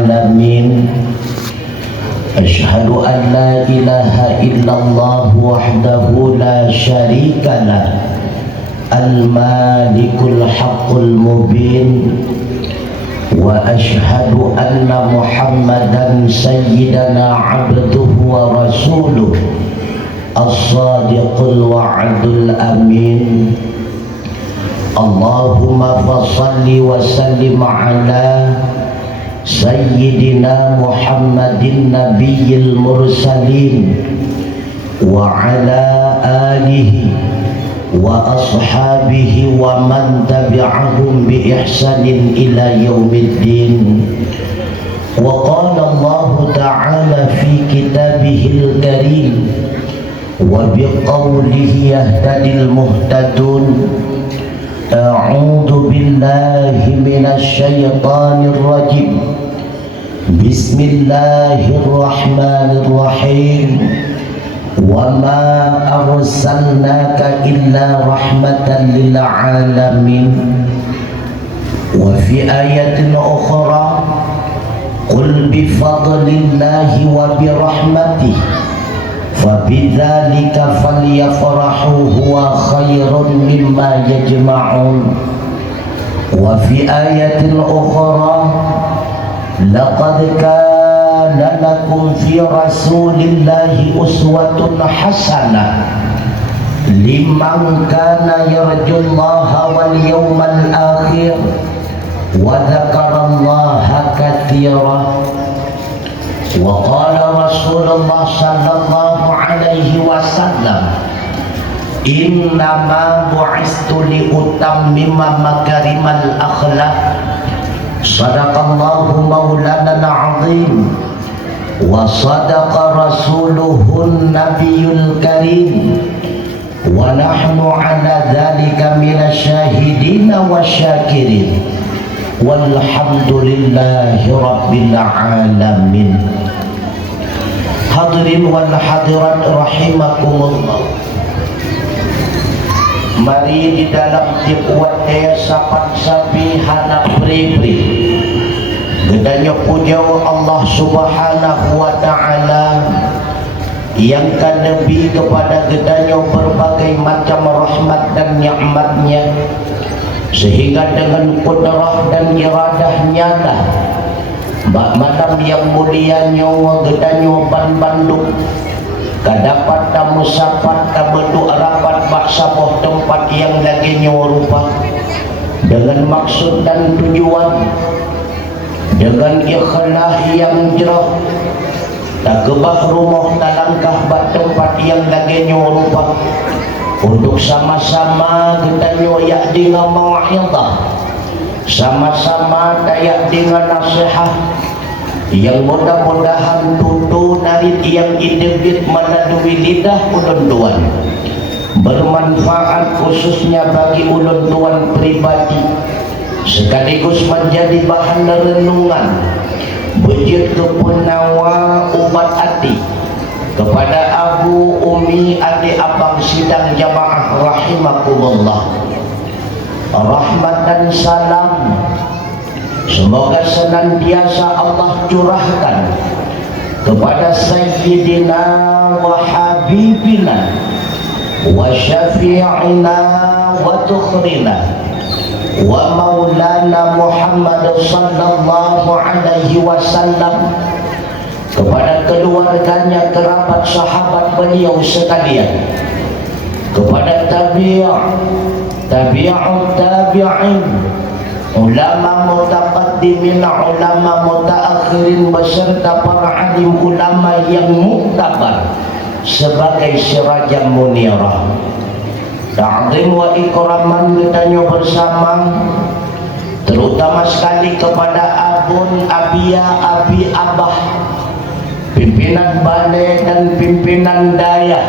Alamin. Asyhadu an la ilaha illallah wahdahu la syarika lah, al-malikul haqqul mubin. Wa asyhadu anna Muhammadan sayyidana abduhu wa rasuluh, as-sadiqul wa'dul amin. Allahumma fasalli wa sallim ala Sayyidina Muhammadin Nabiyil Mursalin wa ala alihi wa ashabihi wa man tabi'ahum bi ihsanin ila yaumiddin. Wa qala Allah ta'ala fi kitabihil karim wa biqawlihi yahtadil muhtadun. A'udzu billahi minasy syaithanir rajim. Bismillahirrahmanirrahim. Wa ma arsalnaka illa rahmatan lil alamin. Wa fi ayatin ukhra, qul bi fadlillahi wa bi rahmatihi fabidzalika falyafrahu huwa khairun mimma yajma'un. Wa fi ayatin ukhra, laqad kana lakum fi rasulillahi uswatun hasanah liman kana yarjullaha wal yawmal akhir wa dzakarallaha katsiran. Wa qala Rasulullah sallallahu alaihi wasallam, innama bu'istu li utammima makarimal akhlaq. Sadaqallahu maulana al-azim wa sadaqa rasuluhun nabiyul karim wa nahnu ala dhalika minasyahidina wa syakirin walhamdulillahi rabbil alamin. Hadirin wal hadirat rahimakumullah. Mari di dalam tipuan daya sapat sapi hana beri-beri gedanya puja Allah subhanahu wa ta'ala yang kanebi kepada gedanya berbagai macam rahmat dan nikmatnya, sehingga dengan kudrah dan iradahnya lah malam yang mulia nyawa gedanya Bandung kadapat tamu sapat tabedu rapat baksaboh tempat yang lagi nyawa rupa dengan maksud dan tujuan, dengan ikhlas yang jerah tak kebah rumah tak langkah bak tempat yang lagi nyawa rupa untuk sama-sama kita nyoyak dengan mau'izah, sama-sama dayak dengan nasihat yang mudah-mudahan tutu narid yang idebit melalui lidah ulun tuan bermanfaat khususnya bagi ulun tuan pribadi, sekaligus menjadi bahan renungan bujur kepenawa ubat hati kepada Abu Umi adik abang sidang jamaah rahimakumullah. Rahmat dan salam semoga senantiasa Allah curahkan kepada Sayyidina wa Habibina wa Syafi'ina wa Tukhrina wa Maulana Muhammad sallallahu alaihi wasallam, kepada keluarganya, kerabat, sahabat beliau sekalian, kepada tabi'ut tabi'in, ulama mutaqaddimin, ulama mutaakhirin, beserta para alim ulama yang muktabar sebagai sirajan munirah. Ta'zim wa ikraman ditanya bersama, terutama sekali kepada abun, abia, abi, abah, pimpinan balai dan pimpinan daya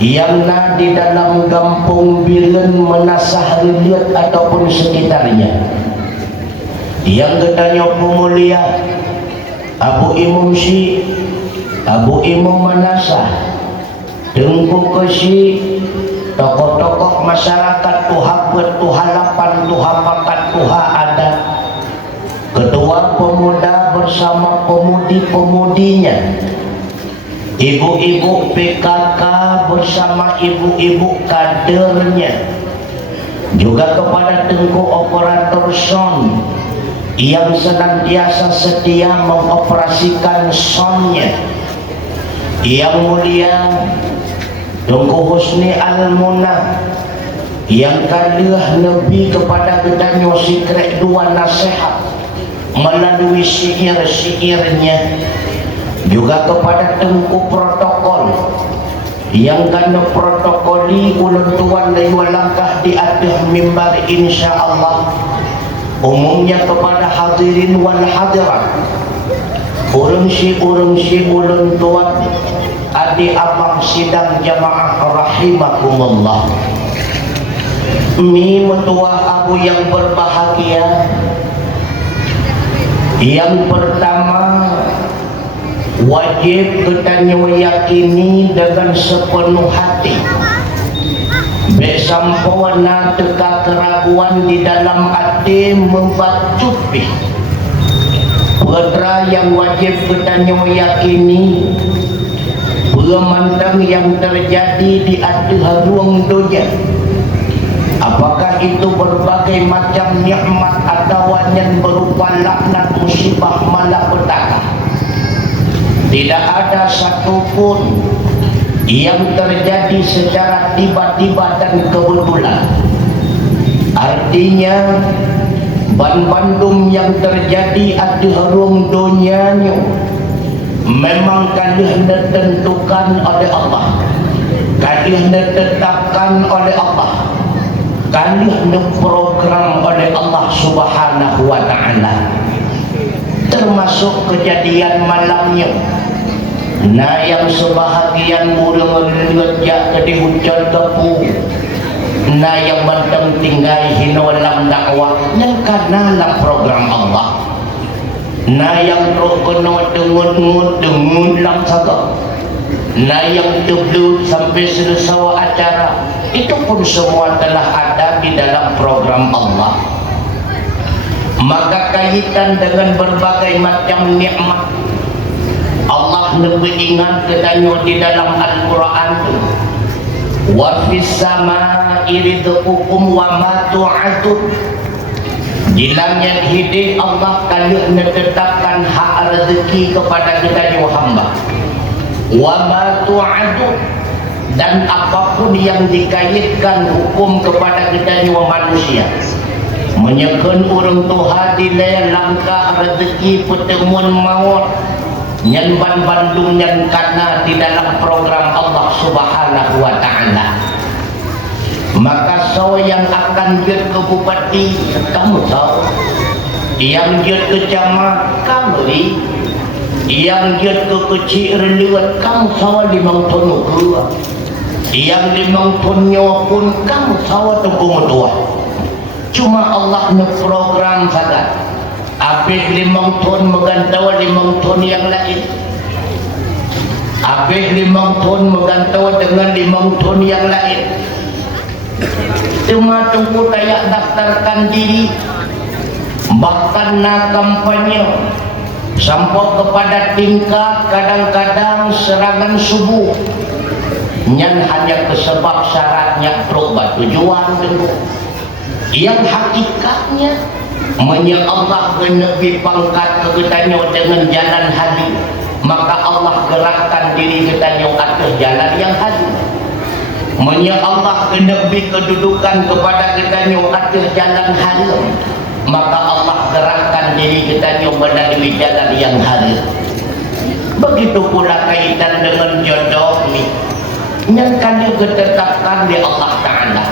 yang di dalam kampung Bilen, Menasah, Riliat ataupun sekitarnya, yang gedanya pemulia Abu Imam Syih, Abu Imam Menasah, Tengku Kesi, tokoh-tokoh masyarakat, tuhabat, tuhalapan, tuhapakat, tuha adat, ketua pemuda bersama pemudi-pemudinya, ibu-ibu PKK bersama ibu-ibu kadernya, juga kepada Tengku Operator Son yang senantiasa setia mengoperasikan sonnya, Yang Mulia Tengku Husni Al-Munah yang kalilah Nabi kepada kita secret dua nasihat melalui sihir-sihirnya, juga kepada Tengku Protokol yang kena protokoli ulun tuan dari langkah di atas mimbar insyaAllah, umumnya kepada hadirin wal hadirat, urung-si ulun tuan, adik abang sidang jamaah rahimakumullah. Mi mentua abu yang berbahagia, yang pertama wajib kita meyakini dengan sepenuh hati besampuana teka keraguan di dalam hati membacupi perkara yang wajib kita meyakini pemandang yang terjadi di atas ruang dunia, apakah itu berbagai macam nikmat atau yang berupa laknat musibah malapetaka, tidak ada satupun yang terjadi secara tiba-tiba dan kebetulan. Artinya bandum yang terjadi di ruang dunianya memang kalian ditentukan oleh Allah, kalian ditetapkan oleh Allah, kalian diprogram oleh Allah Subhanahu wa Ta'ala, termasuk kejadian malamnya. Nah, yang sebahagian mula ngerjak ke hujan kepu, nah yang banteng tinggal hinolam dakwah yang karena dalam program Allah, nah yang roh kena dengun lam saga, nah yang teblu sampai selesai acara, itu pun semua telah ada di dalam program Allah. Maka kaitan dengan berbagai macam nikmat, Allah lebih ingat katanya di dalam Al-Quran, wa fis samaa'i rizqukum wa ma tu'adun. Di langit hidup Allah kalian menetapkan hak rezeki kepada kita hamba, wa ma tu'adun, dan apapun yang dikaitkan hukum kepada kita manusia, menyekan orang Tuhan di langkah rezeki pertemuan maut nyan bandung nyan karena di dalam program Allah Subhanahu wa Ta'ala. Maka so yang akan jad ke bupati kamu tahu, yang jad ke camat kamu li, yang jad ke kecil liwat kamu sawa limang ton keluar, yang limang ton nyawa pun kamu sawa tunggu tua. Cuma Allah ngeprogram saja. Habis 5 ton megantau 5 ton yang lain, habis 5 ton megantau dengan 5 ton yang lain. Cuma tunggu tayak daftarkan diri, bahkan nak kampanye sampai kepada tingkat kadang-kadang serangan subuh yang hanya kesebab syaratnya berobat tujuan dulu, yang hakikatnya menye Allah menepi pangkat ketanya dengan jalan hadi, maka Allah gerakkan diri kita atas jalan yang hadi. Menye Allah menepi kedudukan kepada kita atas jalan hadi, maka Allah gerakkan diri kita melalui jalan yang hadi. Begitu pula kaitan dengan jodoh ni, yang kami ditetapkan di Allah Ta'ala.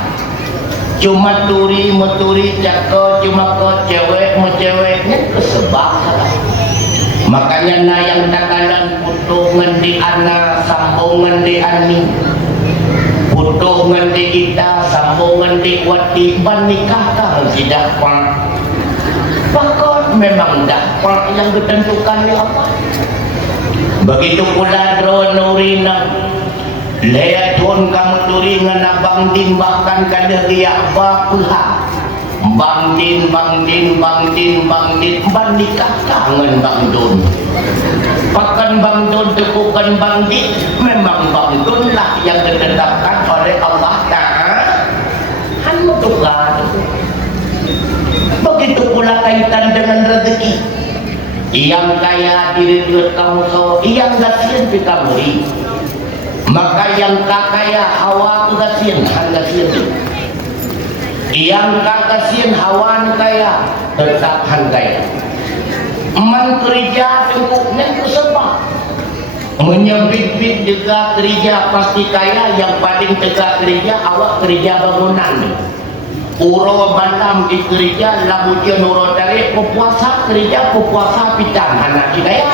Cuma turi meturi cakap cuma ke cewek ceweknya kesebab. Makanya na yang takalan putu ngendi anak sambung ngendi ani, putu ngendi kita sambung ngendi wati ban nikah kan tidak pak. Pakot memang dapat yang ditentukan oleh Allah. Begitu pula dronurina lihat tuan kamu turi ngenabang dimbahkan kada riak bapuha Bangdin bandikah kangen Bang Dun. Pakan Bang Dun bukan Bangdin, memang Bang Dun lah yang ditetapkan oleh Allah Ta'ala. Hanya Tuhan. Begitu pula kaitan dengan rezeki. Yang kaya diri kamu so, yang gasian kita beri. Maka yang kaya hawa tu gasian, han gasian. Yang kasian hawa kaya, tetap han kaya. Kerja tengkuknya tersebab menyebit-bit juga kerja pasti kaya. Yang paling tegak kerja awak kerja bangunan. Uro bandam di kerja labutia nuro tarik pepuasa kerja pepuasa pitang anak kaya.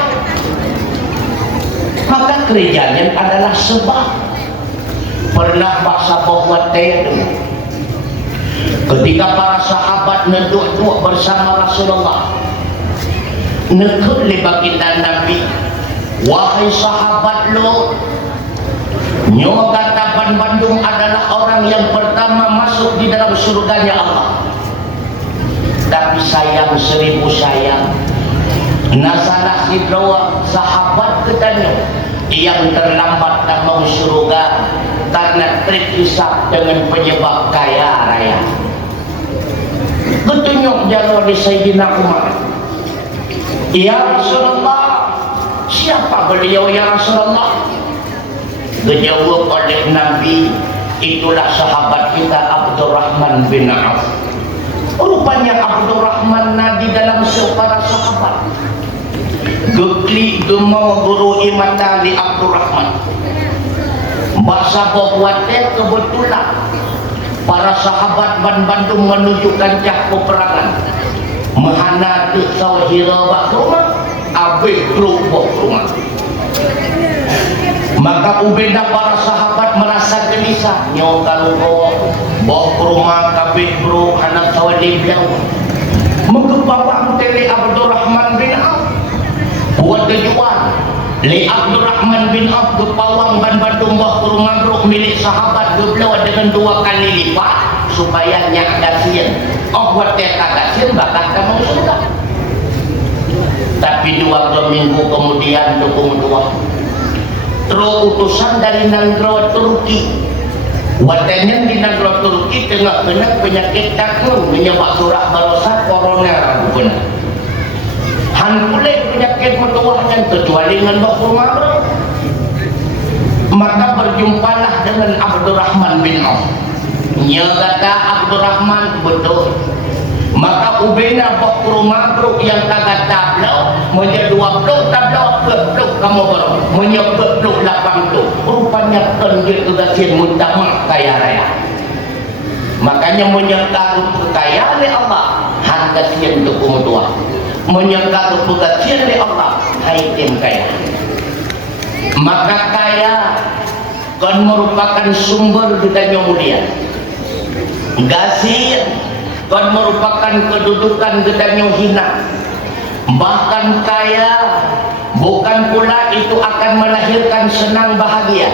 Maka kerjanya adalah sebab. Pernah bahasa bahwa ketika para sahabat neduk-duk bersama Rasulullah, nekut lebakitan Nabi, wahai sahabat lo, nyo kata Bandung adalah orang yang pertama masuk di dalam surganya Allah. Tapi sayang 1000 sayang, nasalah si dua sahabat katanya yang terlambat tak mau surga karena terhisap dengan penyebab kaya raya. Ketunjuk jalur di Sayyidina Umar. Ya Rasulullah, siapa beliau ya Rasulullah? Dijawab oleh Nabi, itulah sahabat kita Abdurrahman bin Auf. Rupanya Abdurrahman di dalam para sahabat. Gekli gemau guru imata li Abdurrahman. Bahasa bahwatnya kebetulan para sahabat Bandung menunjukkan cah peperangan. Mahana tu sawhira bak rumah, abih berubah rumah. Maka ubeda para sahabat merasa gelisah. Nyo kalau bawa ke rumah kabeh bro anak sawali bilang mengebawang tele Abdurrahman bin Auf buat tujuan li Abdurrahman bin Auf ke pawang Bandung bawa ke rumah bro milik sahabat geblau dengan 2 kali lipat supaya nyak kasihan. Oh buat dia kasihan bakal kamu surga. Tapi 2 minggu kemudian dukung 2 terus utusan dari negara Turki. Watanya di negara Turki tengah-tengah penyakit takut menyebab surah barosa corona benar. Han pulih penyakit metuahnya kecuali dengan rumah bro. Maka berjumpalah dengan Abdurrahman bin Auf. Nya kata Abdurrahman betul. Maka ubena bok rumah bro yang kagak tablau menjadi 20 tablau peluk kamu bro menyebut 8 tu rupanya penjil kegasian mutama kaya raya. Makanya menyangka kekayaan oleh Allah han kasihan untuk tua menyangka kegasian oleh Allah hai tim kaya. Maka kaya kan merupakan sumber kita mulia. Gasir kan merupakan kedudukan gedanya hina. Bahkan kaya bukan pula itu akan melahirkan senang bahagia.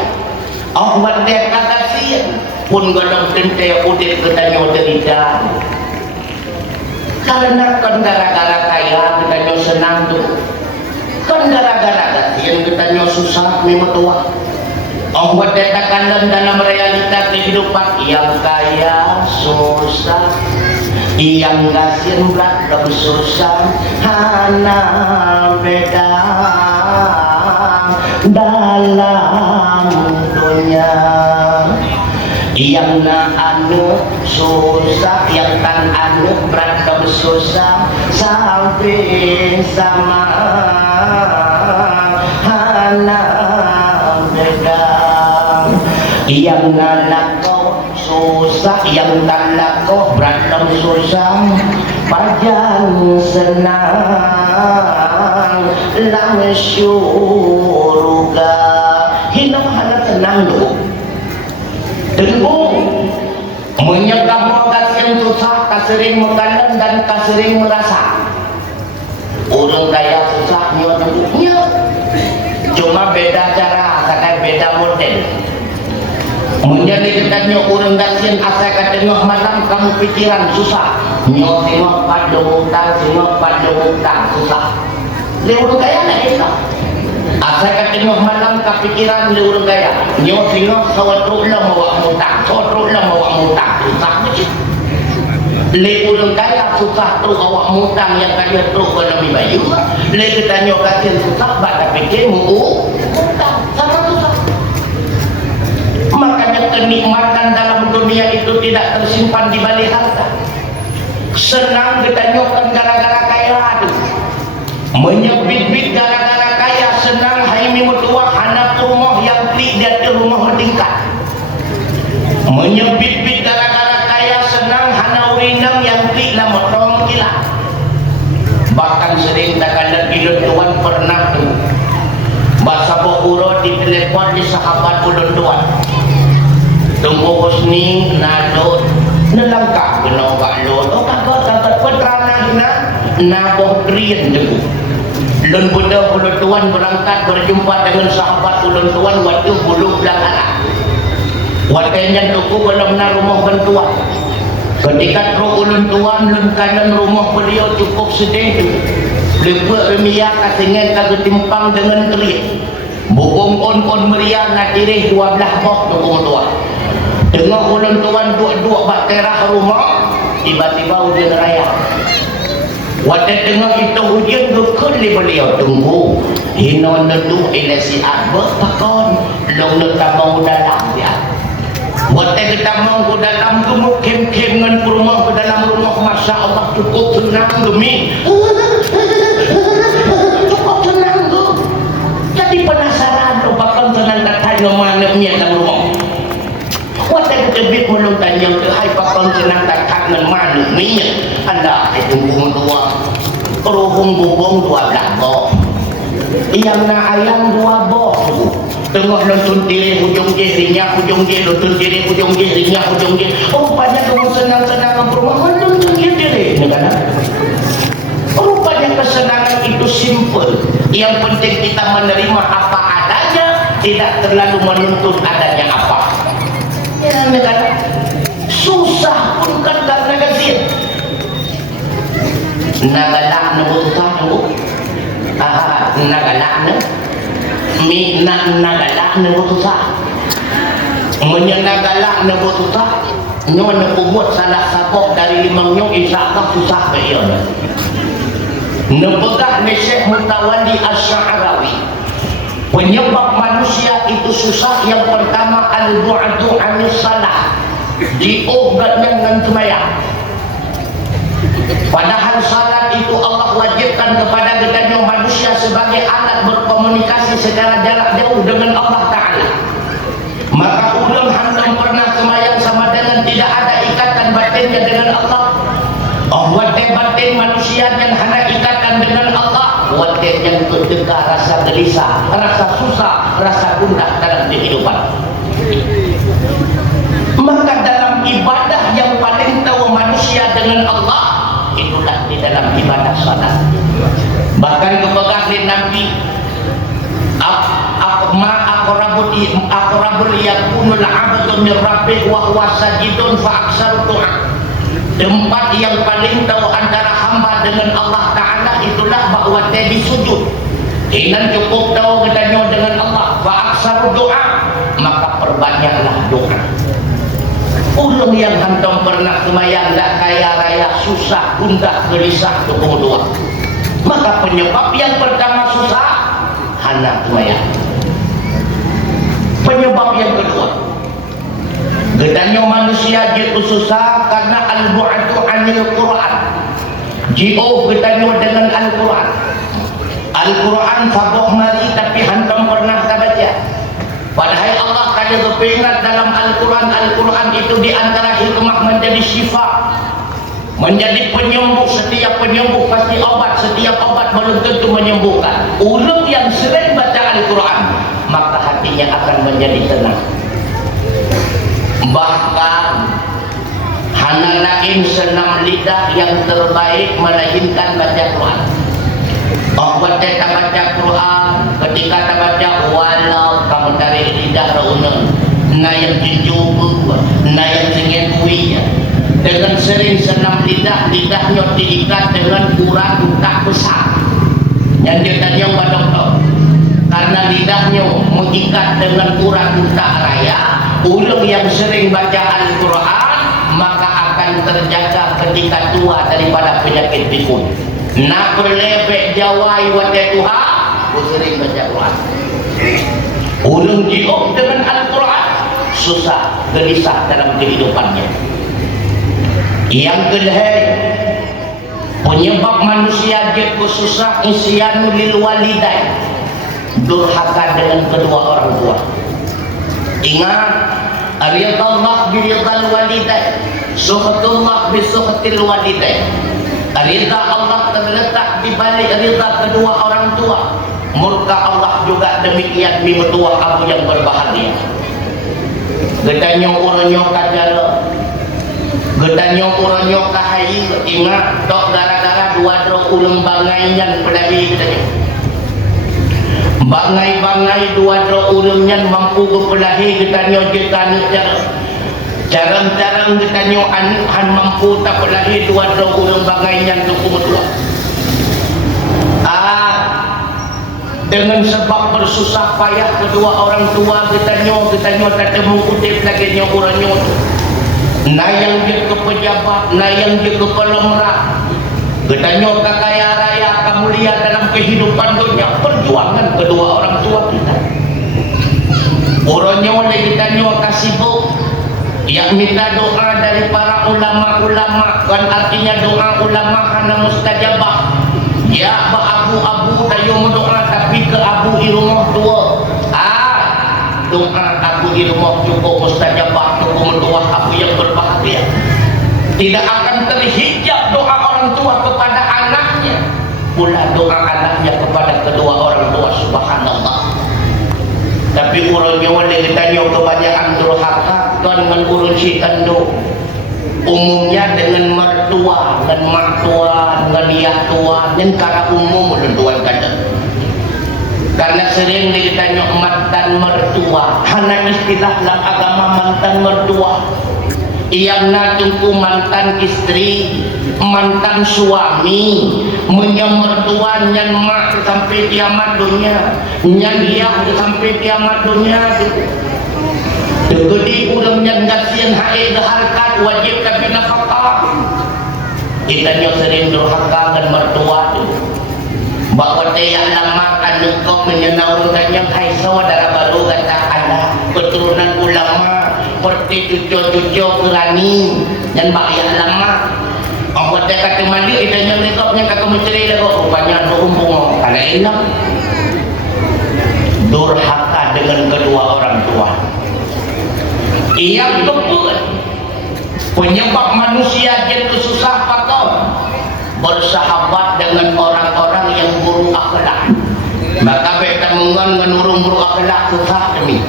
Allah dia kasihan pun golong tente udit gedanya derita. Karena kan gara-gara kaya gedanya senang tu. Kan gara-gara kasihan gedanya susah memetua. Allah katakan dalam realita kehidupan yang kaya susah, yang gasin berat dan susah hana beda dalam dunia. Yang na anu susah, yang tan anu berat dan susah sampai sama hana beda. Yang nalako susah, yang nalako berat dan susah pajan senang lam syurga hidup hana tenang dulu dengung menyekap kasih susah kasering mekanan dan kasering merasa orang kaya susah nyoduknya cuma beda cara, kadang beda model. menjadi katanya orang gasing asal kata tengok malam kamu pikiran susah nyo tengok pada hutang susah le orang kaya nak kita asal kata tengok malam kepikiran le orang kaya nyo tengok sawatro lah mawa hutang susah macam le orang kaya susah tu awak hutang yang kaya tu lebih bayu le kita nyo gasing susah baca fikir hutang sama susah. Makanya kenikmatan dalam dunia itu tidak tersimpan di balik harta. Senang kita nyokan gara-gara kaya itu, menyebit-bit gara-gara kaya. Senang hai mimutua anak rumah yang klik dia tu rumah meningkat. Menyebit-bit gara-gara kaya. Senang hana urinam yang klik lah motong kilat. Bahkan sering tak ada hidup tuan pernah tu bahasa Bogor di telepon di sahabat ulun tuan tunggu husni nadot nelangkap kena balon kakak peterana na bohdrian dulu lun budak ulun tuan berangkat berjumpa dengan sahabat ulun tuan waktu bulu belakang waktunya tuku belum na rumah bantuan ketika roh ulun tuan lun kanan rumah beliau cukup sedih lepas remia kasengan tak timpang dengan terik bukung on meriah nak tirih 12 bok bukung tuan tengah ulun tuan dua-dua bak terah rumah tiba-tiba hujan raya waktu tengah itu hujan gukun li beliau tunggu hino nedu ilasi arbet pakon long netamang dalam dia waktu kita mau ke dalam gemuk kem-kem dengan rumah ke dalam rumah Masya Allah cukup senang demi cukup senang tu jadi penasaran tu bakal senang tak tanya mana-mana dalam rumah waktu kita bit mulung tanya ke hai bakal senang tak tanya mana-mana anda hubung dua rohung bubung 12 bok yang nak ayam 2 bok tengok nonton diri hujung je rinyah hujung je nonton diri hujung je rinyah hujung je rupanya kamu senang-senang perumahan nonton diri negara rupanya kesenangan itu simple yang penting kita menerima apa adanya tidak terlalu menuntut adanya apa ya negara susah pun kan karena kasih nagalak nabututah nagalak mi nagalak nabututah menyenagalak nabututah nyon kubut salah sabok dari 5 nyong insyaAllah susah ke ia nebegah ni Syekh Mutawalli Asy'arawi penyebab manusia itu susah yang pertama al-bu'du anis salah diobratnya dengan sembahyang padahal salat itu Allah wajibkan kepada kita manusia sebagai alat berkomunikasi secara jarak jauh dengan Allah Ta'ala maka ulun hantam pernah sembahyang sama dengan tidak ada ikatan batinnya dengan Allah batin manusia yang hanya ikatan dengan Allah batin yang ketika rasa gelisah rasa susah rasa gundah dalam kehidupan maka dalam ibadah yang paling tahu manusia dengan Allah itulah di dalam ibadah salat bahkan kebegahan Nabi aqrabul yakunul abdu min rabbih wa huwa sajidun fa aksar du'a tempat yang paling tahu antara hamba dengan Allah Ta'ala itulah bahwa dia disujud dan cukup tahu katanya dengan Allah fa aksar du'a maka perbanyaklah doa ulung yang hantam pernah sembahyang tak kaya raya susah gundah gelisah tukung doa maka penyebab yang pertama susah hana sembahyang penyebab yang kedua gedanya manusia itu susah karena al-bu'du anil Quran jauh gedanya dengan Al-Quran Al-Quran saboh mari tapi hantam pernah tak baca padahal Allah kaya kepingat dalam Al-Quran itu diantara hikmah menjadi syifa menjadi penyembuh setiap penyembuh pasti obat setiap obat belum tentu menyembuhkan ulun yang sering baca Al-Quran maka hatinya akan menjadi tenang bahkan hana lain senam lidah yang terbaik melainkan baca Quran waktu tak baca Quran ketika tak baca walau kamu dari lidah raunun na yang dicoba, na yang sengit dengan sering senam lidahnya diikat dengan urat tak besar yang dia tanya pada dokter karena lidahnya mengikat dengan urat tak raya. Ulung yang sering baca Al-Quran maka akan terjaga ketika tua daripada penyakit pikun. Nak berlebek jawai wadai Tuhan sering baca Quran. Ulung jiuk dengan Al-Quran susah gelisah dalam kehidupannya. Yang kedua, penyebab manusia jadi susah isyanu lil walidain, durhaka dengan kedua orang tua. Ingat, ridallah bi ridal walidain, suhutullah bi suhutil walidain. Ridha Allah terletak di balik ridha kedua orang tua. Murka Allah juga demikian di mertua kamu yang berbahagia. Gedanya urangnya kajalo, gedanya urangnya kahai. Ingat, dok gara-gara dua ulung bangainya pelari gedanya. Bangai-bangai dua ulungnya mampu kepelahi gedanya jetani jarang-jarang gedanya anuhan mampu tak pelahi dua ulung bangainya untuk mertua. Dengan sebab bersusah payah kedua orang tua kita tak temu kutip lagi orangnya na yang dia ke pejabat, na yang dia ke pelemrah kita ke kaya raya kemuliaan dalam kehidupan dunia. Perjuangan kedua orang tua kita orangnya oleh kita kasih yang minta doa dari para ulama-ulama kan artinya doa ulama karena mustajabah ya abu-abu tayo doa tapi ke abu di rumah tua doa abu di rumah cukup mustajabah cukup doa abu yang berbahagia. Tidak akan terhijab doa orang tua kepada anaknya pula doa anaknya kepada kedua orang tua. Subhanallah. Tapi urangnya oleh ditanya kebanyakan durhaka kan mengurusi tanduk umumnya dengan mertua dan mak tua dengan liah tua dan cara umum menentukan kata karena sering ditanya mantan mertua hanya istilah dalam agama mantan mertua yang natungku mantan istri mantan suami mertua nyan mak sampai kiamat dunia nyan liah sampai kiamat dunia. Jadi udah menyanggasian haid harkat wajib tapi nafkah. Kita yang sering durhaka dan mertua tu. Bahawa dia lama kan engkau menyenaurkan yang hai saudara baru kata ada keturunan ulama seperti cucu-cucu kerani dan bayar lama. Orang dia kata mandi kita yang lekapnya kata menceri dah rupanya berumpung kalau enak. Durhaka dengan kedua orang tua. Yang keempat, penyebab manusia jadi susah patah bersahabat dengan orang-orang yang buruk akhlak. Maka kita menurun buruk akhlak susah demi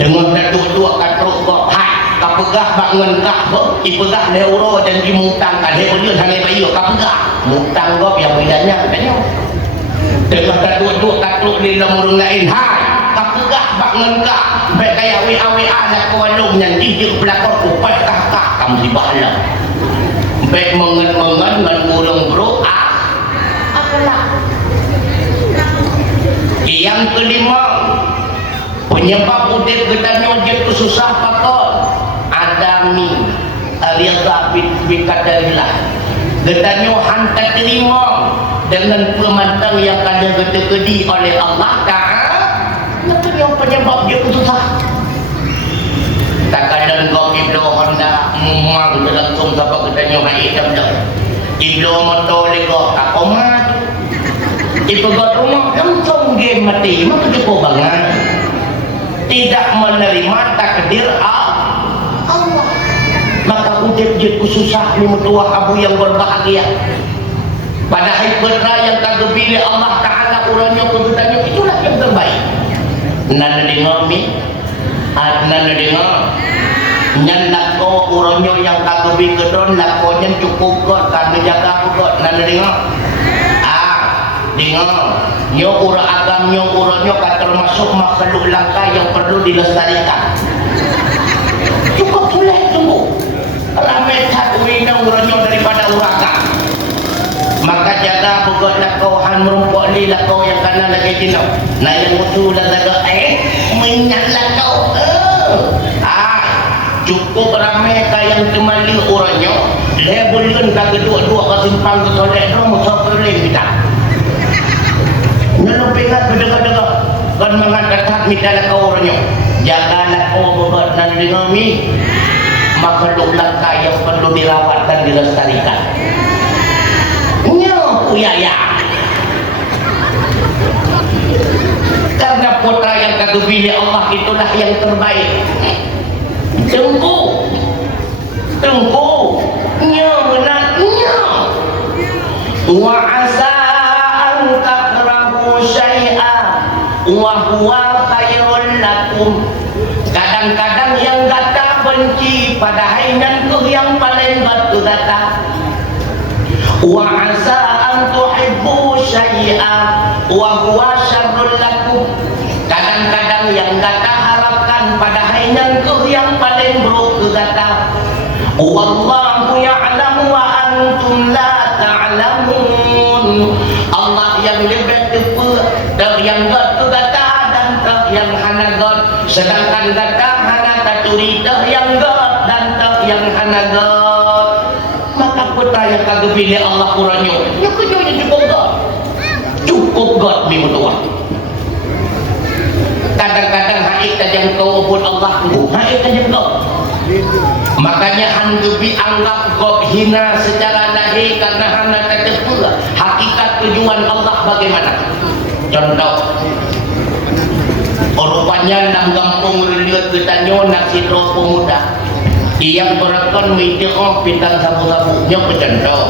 dengan dua katruk kok hai kapegah bangun kah kok ipegah euro dan dimutang kan dia boleh hanya bayu kapegah mutang kok yang bedanya katanya dengan dua katruk di lemurung lain hai kapegah bangun kah baik kayak WA nak kewalung yang dijik pelakor upai kakak kamu di bahala baik mengen-mengen dengan burung bro akhlak. Yang kelima, penyebab udip gedanya jadi susah pakor adami ridha bikadarillah gedanya hantar terima dengan pemantang yang ada gede-gede oleh Allah Ta'ala. Itu yang penyebab dia susah. Tak kadang kau iblo hendak memang langsung sampai gedanya hai hitam dah iblo mentoleh kau tak komat ipegat rumah langsung game mati maka cukup banget tidak menerima takdir Allah. Maka udip jadi susah ni mertua abu yang berbahagia pada hari berda yang kagak pilih Allah Ta'ala urangnya kebetulannya itulah yang terbaik. Nana dengar mi nana dengar nyan lako urangnya yang kagak pilih kedon lakonya cukup kot kagak jaga aku kot nana dengar dengar nyo urang agam nyo urangnya termasuk makhluk langka yang perlu dilestarikan. cukup boleh tunggu ramai tak winang uranyo daripada urakan. Maka jaga pokoklah kau han merumpuk ni lah kau yang kanan lagi jenuh. Nah yang mutu dah jaga menyala kau. Cukup ramai kaya yang kembali orangnya. Dia boleh tak kedua-dua ke simpang ke toilet tu musafir lain kita. Nyelum pengat berdekat-dekat kan mengatakan minta kau orangnya. Jagalah kau bebat dan dengan mi. Makhluk langka yang perlu dirawat dan dilestarikan. Uyaya. Karena putra yang kagum pilih Allah itulah yang terbaik. Tunggu nyengenaknya. Wa asa an takrahu syai'an wa huwa khairul lakum. Kadang-kadang yang kata benci padahal yang paling batu kata. Wa asa an tuhibbu syai'an wa huwa syarrul lakum. Kadang-kadang yang kata harapkan padahal yang paling buruk kata. Wallahu ya'lamu wa antum la ta'lamun. Allah yang lebih tepat dari yang tak kata dan tak yang hanagat. Sedangkan kata hana taturi tak yang gat dan tak yang hanagat. Maka putra yang kagum pilih Allah kurangnya. Yang kerjanya cukup gat. Cukup gat ni mutua. Kadang-kadang haid tajam kau pun Allah tu. Haid tajam kau. Makanya handubi anggap kau hina secara lahir karena hana tak pula. Hakikat tujuan Allah bagaimana? Contoh. Rupanya dalam kampung reliat ketanyo nasi ropo muda. Yang berakon mitiong pintang sabu-sabu. Nyok contoh.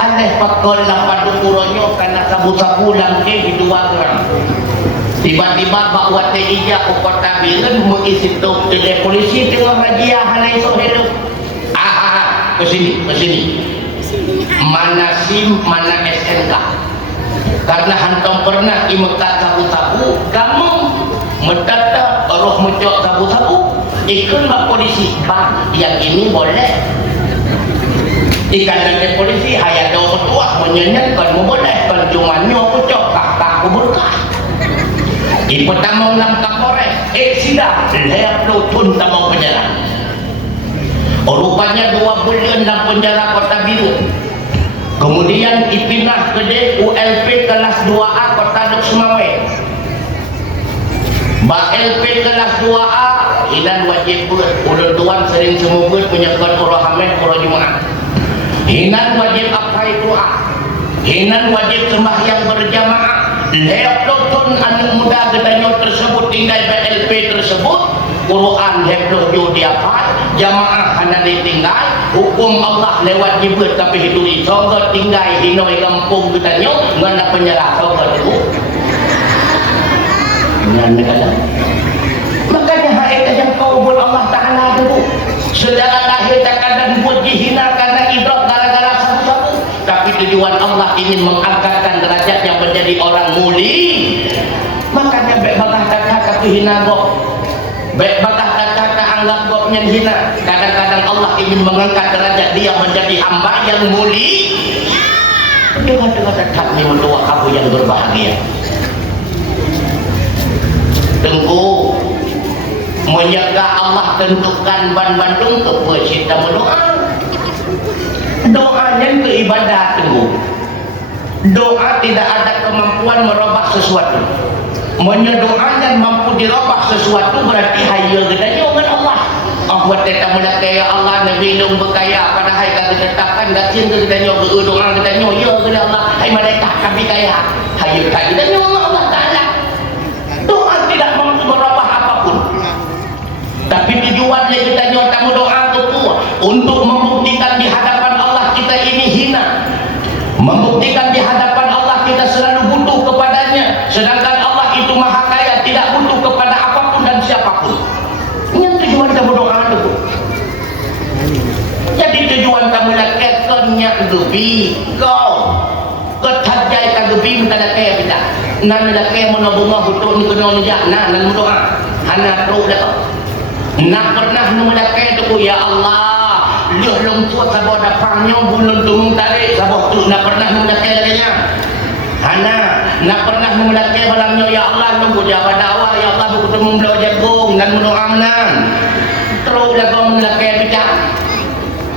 Aneh pakol lapadu kuronyo karena sabu-sabu langke dua gram. Tiba-tiba bawa TIJ ke kota Biren mengisi tu kedai polisi tengah razia hanai esok hidup. Ke sini. Mana SIM, mana SNK. Karena hantam pernah imekat sabu-sabu, kamu mentata roh mencok sabu-sabu, ikut bak polisi. Bang, yang ini boleh. Ikan dari polisi, hayat dua bertua menyenangkan boleh. Kan cuma nyok cok kakak berkah. Pertama ulang kapolres, sida, dia pelutun tamang penjara. Rupanya 2 bulan dalam penjara Kota Biru. Kemudian dipindah ke ULP kelas 2A Kota Duk Semawe. LP kelas 2A, hinan wajib buat. Ulun tuan sering semua buat menyebut urah hamil, urah Jumaat. Hinan wajib akai doa. Hinan wajib sembahyang berjamaah. Leploton anak muda gedanya tersebut tinggal BLP tersebut Quran leplo jo dia apa jamaah hana ditinggal hukum Allah lewat jibut tapi itu isogot tinggal hinoi kampung gedanya ngana penyerah sogot itu ngana makanya haid yang kau buat Allah Ta'ala dulu sedara lahir takkan buat dihina karena idrok gara-gara sabu-sabu tapi tujuan Allah ingin mengangkatkan derajat yang menjadi orang muli. Makanya baik bagah kata hina kok, baik bagah kata anggap kok hina. Kadang-kadang Allah ingin mengangkat derajat dia menjadi hamba yang muli. Dengar-dengar kami mendoa kamu yang berbahagia. Tunggu menjaga Allah tentukan ban Bandung ke pecinta berdoa. Doanya ke ibadah tunggu. Doa tidak ada kemampuan merubah sesuatu. Menyedoanya mampu dirubah sesuatu berarti hayal gedanya dengan Allah. Buat kita mula kaya Allah Nabi Nuh berkaya padahal kata tetapkan gasin ke gedanya berdoa gedanya ya kepada Allah hai malaikat kami kaya hayal gedanya dengan Allah Ta'ala. Doa tidak mampu merubah apapun. Tapi tujuan gedanya tamu doa itu untuk membuktikan di hadapan Allah kita ini hina. Membuktikan di hadapan Allah kita selalu butuh kepadanya sedangkan Allah itu maha kaya tidak butuh kepada apapun dan siapapun. Ini tujuan kamu doa itu. Jadi tujuan kamu lakukannya lebih kau ketajai kamu minta kaya kita nan kaya menabungah betul ni kena ni nak nan doa hana teruk dah Nak pernah nulakai tu ya Allah, lihat lompat sabah dapangnya bulun tumung tarik sabah tu nak pernah nulakai lagi nya. Hana nak pernah nulakai malamnya ya Allah nunggu jawab dakwah ya Allah buku tumung belau jagung dan mendoa menan. Terus lagu nulakai pecah.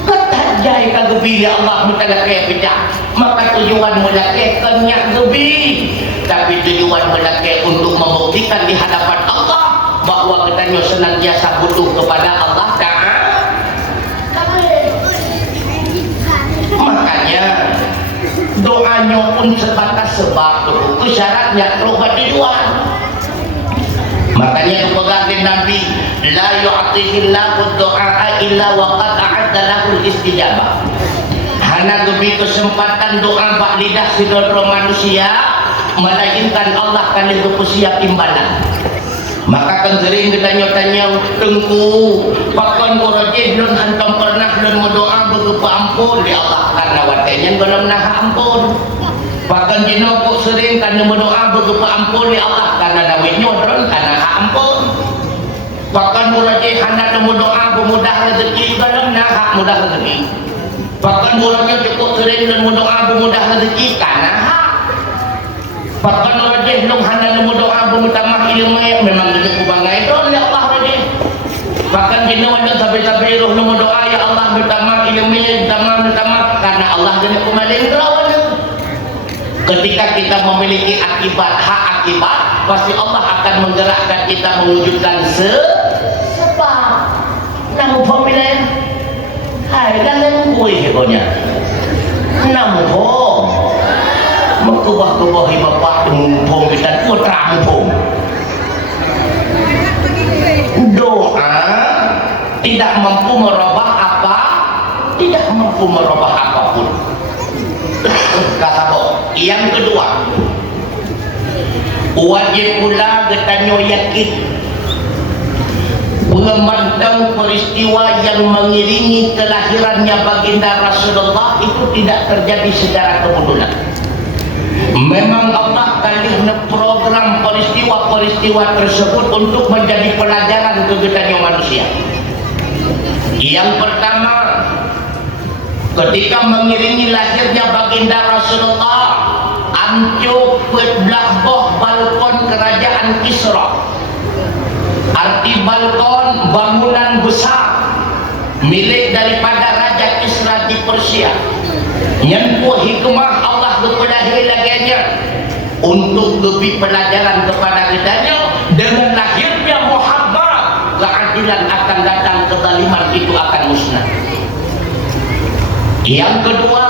Ketajai kagebi ya Allah mutalakai pecah. Maka tujuan mulakai kenyak gebi, tapi tujuan mulakai untuk membuktikan di hadapan Allah bahwa kita senantiasa butuh kepada Allah Ta'ala. Makanya doanya pun sebatas sebab itu syaratnya terubah tujuan. Makanya kepegang Nabi la yu'atihillahu du'a illa wa qad a'adda lahu istijabah. Hana gebi kesempatan doa bak lidah saudara manusia melainkan Allah akan bersiap imbalan. Maka kan sering kita tanya tengku pakon korojeh lun antum pernah lun doa berupa ampun di Allah karena watenya belum nah ampun. Bahkan jinokok sering kan doa berupa ampun di Allah karena dawitnya dron karena ampun. Bahkan korojeh hana doa bermudah rezeki belum nah mudah rezeki. Bahkan orangnya cukup sering dan berdoa bermudah rezeki karena hak. Bahkan rajih long hana berdoa bermutamah ilmu memang rezeki bangai itu ya Allah rajih. Bahkan jina wajah sampai-sampai roh berdoa ya Allah bertamah ilmu bertamah karena Allah jadi kumalin kelawan. Ketika kita memiliki akibat hak akibat pasti Allah akan menggerakkan kita mewujudkan sebab. Namun pemilihan hai dalam kuih pokoknya nampung mengubah-ubahi bapak mumpung kita putra mumpung doa tidak mampu merubah apa tidak mampu merubah apapun. Kata Boh yang kedua wajib pula kita yakin memandang peristiwa yang mengiringi kelahirannya baginda Rasulullah itu tidak terjadi secara kebetulan. Memang Allah kali program peristiwa-peristiwa tersebut untuk menjadi pelajaran kegiatan manusia. Yang pertama, ketika mengiringi lahirnya baginda Rasulullah, hancur belah boh balkon kerajaan Kisra. Arti balkon bangunan besar milik daripada Raja Kisra di Persia. Yang hikmah Allah berpelahir laginya untuk lebih pelajaran kepada kitanya dengan lahirnya Muhammad keadilan akan datang, kezaliman itu akan musnah. Yang kedua,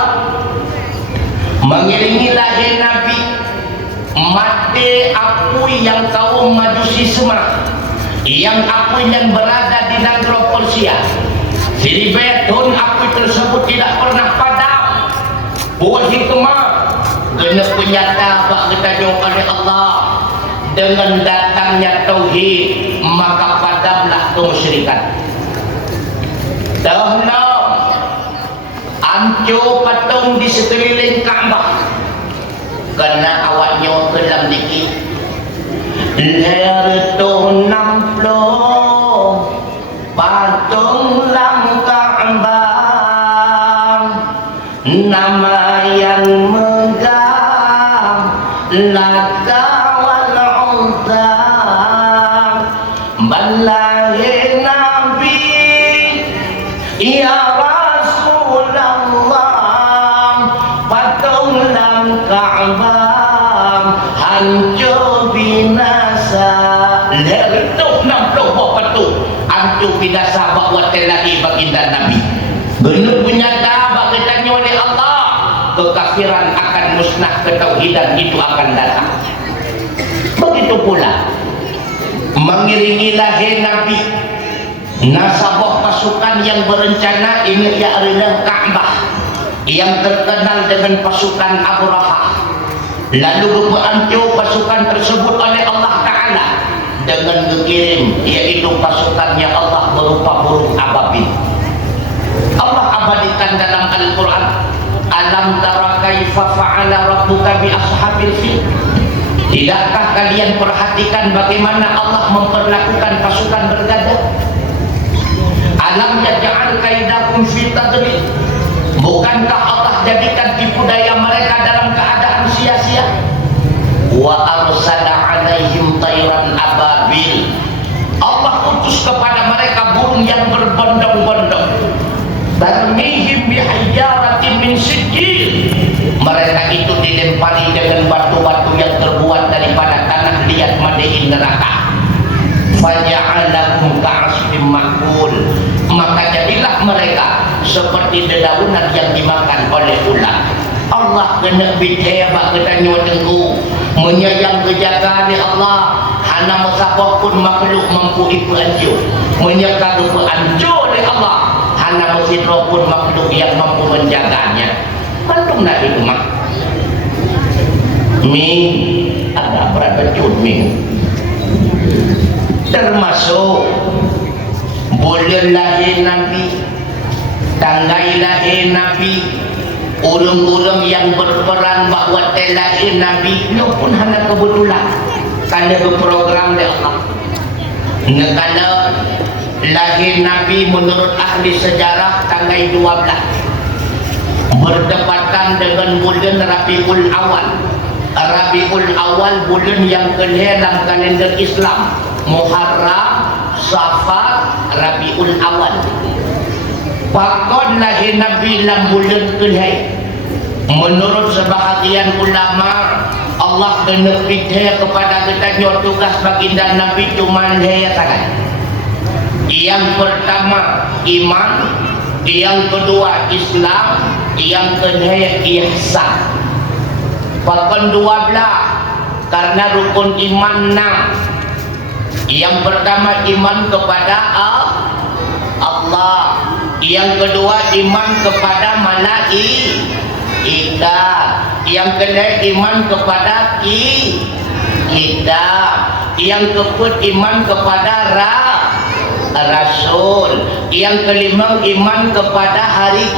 mengiringi lahir Nabi mati akui yang kaum Majusi Semar yang akui yang berada di negeri Persia. Jadi betul akui tersebut tidak pernah padam. Buat hikmah kena penyata bak kita jawab oleh Allah dengan datangnya tauhid maka padamlah kemusyrikan. Dahulu hancur patung di sekeliling Kaabah karena awaknya kelam dikit. Leher tu namplo patung lam Kaabah nama yang megah laka wal uzza balahi Nabi ya Rasulullah patung lam Kaabah hancur binasa. Leher tu namplo patung hancur binasa bawa lagi baginda Nabi. Benar punyata bakatnya oleh Allah kekafiran akan musnah, ketauhidan itu akan datang. Begitu pula mengiringi lahir Nabi nasabah pasukan yang berencana ini adalah Ka'bah yang terkenal dengan pasukan Abrahah. Lalu berhancur pasukan tersebut oleh Allah Ta'ala dengan mengirim yaitu pasukannya Allah berupa burung ababil. Allah abadikan dalam Al-Quran, alam tara kaifa fa'ala rabbuka bi ashabil fil. Tidakkah kalian perhatikan bagaimana Allah memperlakukan pasukan bergada? alam yaj'al kaidakum fi tadlil, bukankah Allah jadikan tipu daya mereka dalam keadaan sia-sia? Wa arsala alaihim tayran ababil, Allah utus kepada mereka burung yang berbondong-bondong, tarmihim bihijaratin min sijil, mereka itu dilempari dengan batu-batu yang terbuat daripada tanah liat madain neraka. Faja'alahum ka'asfim ma'kul, maka jadilah mereka seperti dedaunan yang dimakan oleh ular. Allah kena bidaya bak kita nyodengku menyayang kejagaan Allah, hana mesapa pun makhluk mampu ipu anjur menyeka rupa anjur oleh Allah, hana mesidro pun makhluk yang mampu menjaganya. Mantung nak hikmah mi ada berapa cut mi, termasuk bulan lahir Nabi, tanggal lahir Nabi, orang-orang yang berperan bahawa lahir Nabi itu pun hanya kebetulan kerana berprogram oleh Allah. Negara lahir Nabi menurut ahli sejarah tanggal 12 berdepatan dengan bulan Rabiul Awal. Rabiul Awal bulan yang kedua dalam kalender Islam. Muharram, Safar, Rabiul Awal. Pakon lahir Nabi dalam bulan kedua. Menurut sebahagian ulama, Allah kena pidaya kepada kita tugas baginda Nabi cuma dia sangat. Yang pertama iman, yang kedua Islam, yang ketiga ihsan. Pakon 12 karena rukun iman 6. Yang pertama iman kepada Allah, yang kedua iman kepada malaikat, yang ketiga iman kepada kita, yang keempat iman kepada Rasul, yang kelima iman kepada hari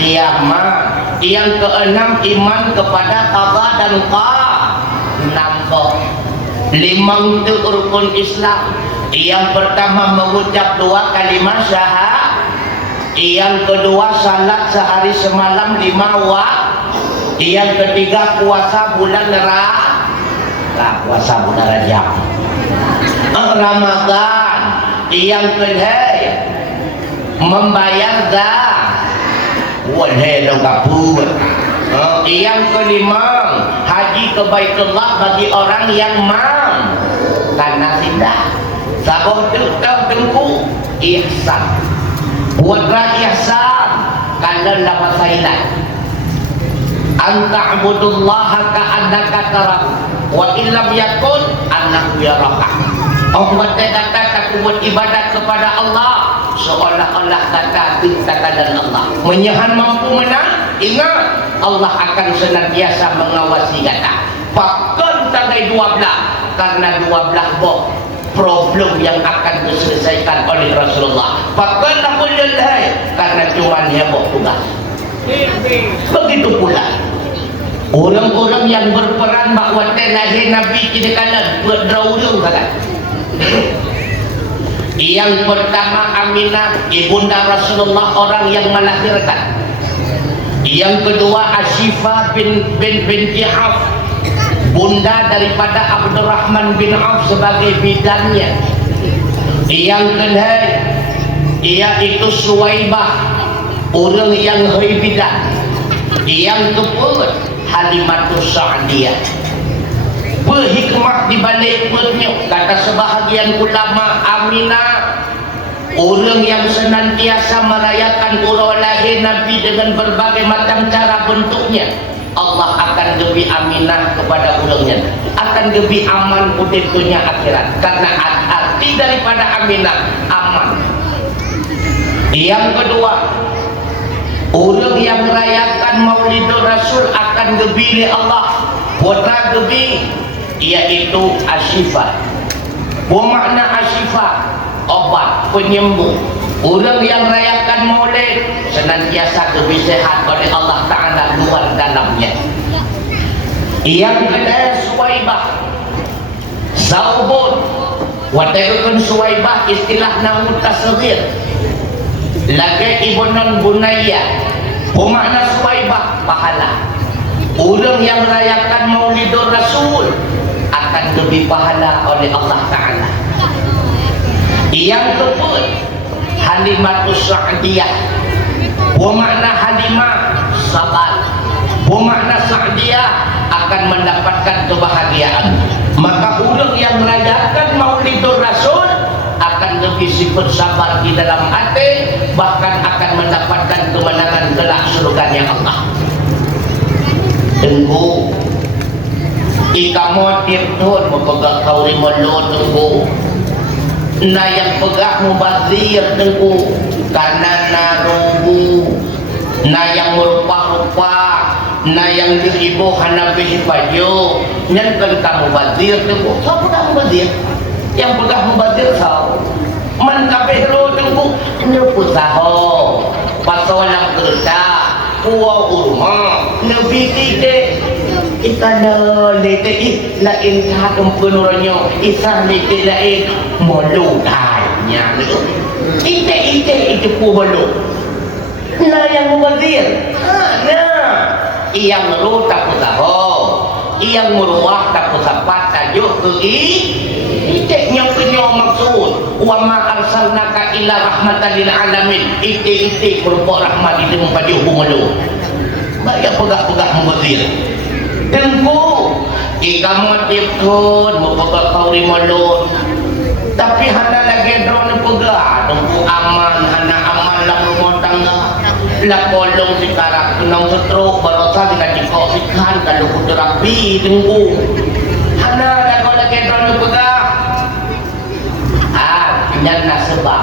kiamat, yang keenam iman kepada qada dan qadar. 5 itu rukun Islam. Yang pertama mengucap 2 kalimat syahadat, yang kedua salat sehari semalam 5 waktu, yang ketiga puasa bulan Rajab, Ramadan, yang ketiga membayar yang kelima haji ke Baitullah bagi orang yang karena tidak sabah tengku ihsan. Buatlah ihsan kalian dapat sailan anta'budullaha ka'annaka tarahu wa illam yakun annahu yaraka. Allah kata aku buat ibadat kepada Allah seolah-olah kata dan Allah menyahan mampu menang. Ingat, Allah akan senantiasa mengawasi kita. Bahkan tanggal 12 karena 12 boh problem yang akan diselesaikan oleh Rasulullah. Bahkan aku lelai karena cuma dia boh tugas. Begitu pula orang-orang yang berperan bahawa lahir Nabi kita kalah berdraudung kan. Yang pertama Aminah ibunda Rasulullah, orang yang melahirkan. Yang kedua Ashifa binti Auf, bunda daripada Abdurrahman bin Auf sebagai bidannya. Yang ketiga iaitu Suwaibah, orang yang bidan. Yang keempat Halimatus Sa'diyah. Berhikmah di balik perutnya, kata sebahagian ulama, Aminah orang yang senantiasa merayakan urut lahir Nabi dengan berbagai macam cara bentuknya. Allah akan lebih Aminah kepada orangnya, akan lebih aman untuk dunia akhirat, karena arti daripada Aminah aman. Yang kedua, orang yang merayakan Maulidur Rasul akan lebih Allah putra lebih, yaitu Ashifa. Bermakna Ashifa obat penyembuh. Orang yang merayakan Maulid senantiasa lebih sehat oleh Allah Ta'ala luar dalamnya. Yang kedua Suwaibah, Saubun, Wataikun Suwaibah istilah namun tasghir. Lagi ibunan bunaya. Pemakna Suwaibah pahala. Orang yang rayakan Maulidur Rasul akan lebih pahala oleh Allah Ta'ala. Yang kedua, Halimatus Sa'diyah. Pemakna Halimah sabar. Pemakna Sa'diyah akan mendapatkan kebahagiaan. Maka orang yang merayakan Maulidur Rasul akan lebih sifat sabar di dalam hati, bahkan akan mendapatkan kemenangan kelak surganya Allah. Tunggu ikamu tirtun mempegang kauri melu tunggu na yang pegah mubazir tunggu karena narubu na yang merupa-rupa na yang diribu hanabi baju yang kamu bazir tunggu siapa dah mubazir yang pegah mubazir sao man kabeh lo tunggu nyupu saho pasawalang kerja kuwa urma nabi tide ikana lete lain hakem penuranyo isah lete lain molu danya itu molu na yang mubazir na yang ru tak tahu yang meruah tak sapat tajuk ke ite yang punya maksud wa ma arsalnaka illa rahmatan lil alamin ite berupa rahmat di dalam pada hubungan banyak pegah-pegah mubazir tengku ikamu tipun mempegang kauri malu tapi hana lagi drone pegah tengku aman hana aman lah rumah tangga lah kolong sekarang kenang setruk berasa dengan dikosikan kalau terapi tengku hana lagi drone pegah nyana sebab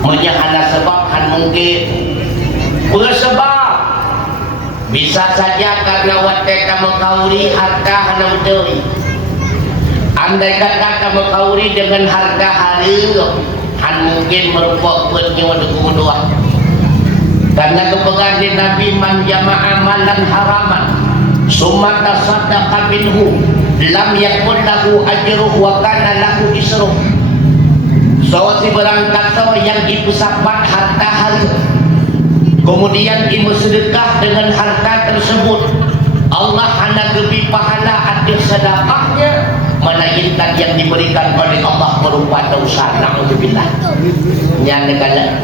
menyahana sebab han mungkin bersebab bisa saja karena watak kamu kauri harga hana betul andai kata kamu kauri dengan harga hari han mungkin merupakan penyewa kedua karena kepegang di Nabi man jama'a malan haraman summa tasaddaqa minhu lam yakun lahu ajruh wa kana lahu isruh. So si berangkat so yang ibu sabat harta halu kemudian ibu sedekah dengan harta tersebut Allah hanya lebih pahala atas sedekahnya melainkan yang diberikan oleh Allah berupa dosa. Na'udzubillah yang negara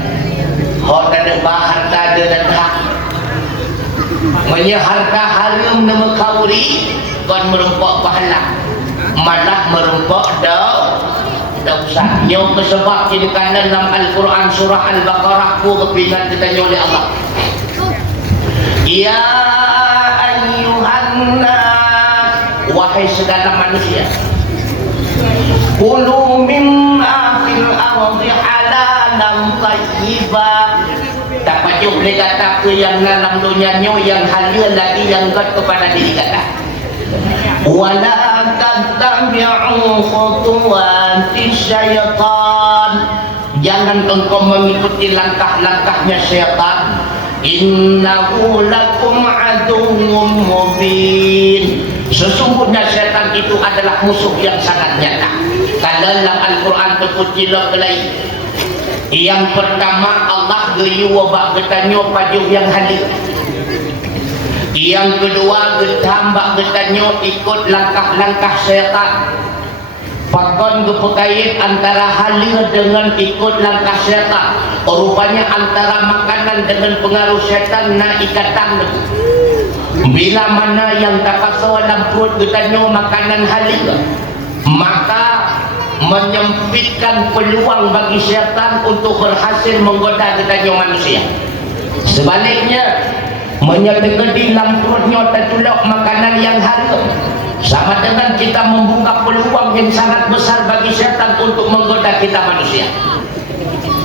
hoda debah harta dan hak menye harta halu nama kauri kon merempok pahala malah merempok dosa yang sebab jadikan dalam Al-Quran surah Al-Baqarah ku kepingan ditanya oleh Allah ya ayyuhan nas wahai segala manusia kulu mimma fil ardi halalan tayyiban dapat juga kata ke yang dalam dunia yang halal lagi yang kat kepada diri kata wala tattabi'u khutuwati syaitan jangan engkau mengikuti langkah-langkahnya syaitan innahu lakum aduwwum mubin sesungguhnya syaitan itu adalah musuh yang sangat nyata dalam Al-Quran terpujilah kelai yang pertama Allah geyu wabak getanyo pajuh yang hadir yang kedua getambak getanyo ikut langkah-langkah syaitan pakon kepekait antara halir dengan ikut langkah syaitan rupanya antara makanan dengan pengaruh syaitan na ikatan bila mana yang dapat dalam perut getanyo makanan halir maka menyempitkan peluang bagi syaitan untuk berhasil menggoda getanyo manusia sebaliknya menyatakan di dalam perutnya tertulak makanan yang haram sama dengan kita membuka peluang yang sangat besar bagi syaitan untuk menggoda kita manusia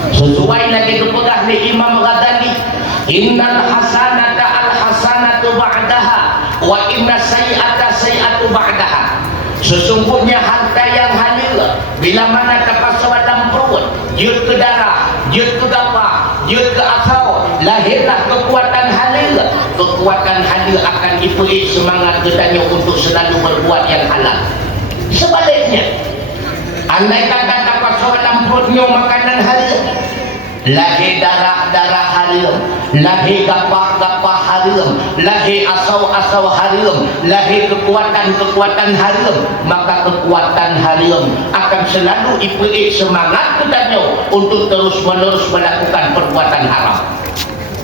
sesuai lagi kepegah di Imam Ghazali innal hasanata al hasanatu ba'daha wa inna sayi'ata sayi'atu ba'daha sesungguhnya harta yang halal bila mana terpaksa dalam perut jut ke darah jut ke gapa jut ke asal lahirlah kekuatan halal akan diberi semangat gedanya untuk selalu berbuat yang halal sebaliknya andai kata dapat soalan perutnya makanan haram, lagi darah-darah haram, lagi gapah-gapah haram, lagi asau-asau haram, lagi kekuatan-kekuatan haram, maka kekuatan haram akan selalu diberi semangat kepadanya untuk terus-menerus melakukan perbuatan haram.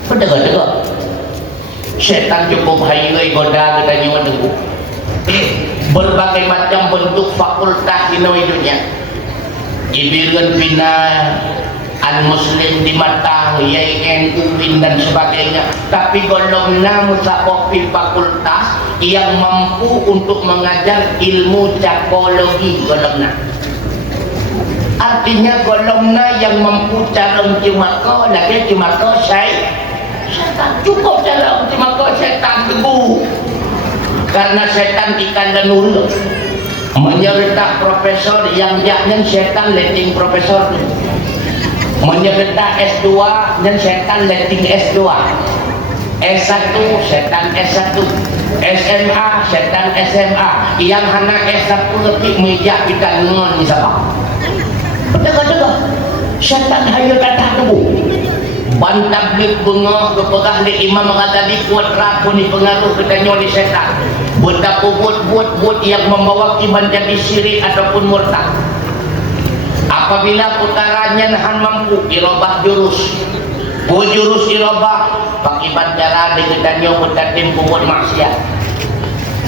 Betul-betul setan cukup hayai goda katanya menunggu berbagai macam bentuk fakultas di dunia, Ibiran Bina Al-Muslim di Matang, YN, UIN dan sebagainya. Tapi golongna musakofi fakultas yang mampu untuk mengajar ilmu psikologi golongna. Artinya golongna yang mampu calon cimako, lagi cimako setan cukup calon cimako setan teguh. Karena setan ikan dan nurul menyerta profesor yang jaknya setan letting profesor, menyerta S2 dan setan letting S2, S1 setan S1, SMA setan SMA, yang hana S1 lebih mijak kita ngon ni siapa betul-betul setan hayo kata tubuh bantap blik bengok kepegah di imam mengatasi kuat rapuh ni pengaruh ketanya oleh setan betapa buat yang membawa iman jadi syirik ataupun murtad. Apabila putarannya nahan mampu irobah jurus jurus irobah pakibat cara diketanyo betatim buat maksiat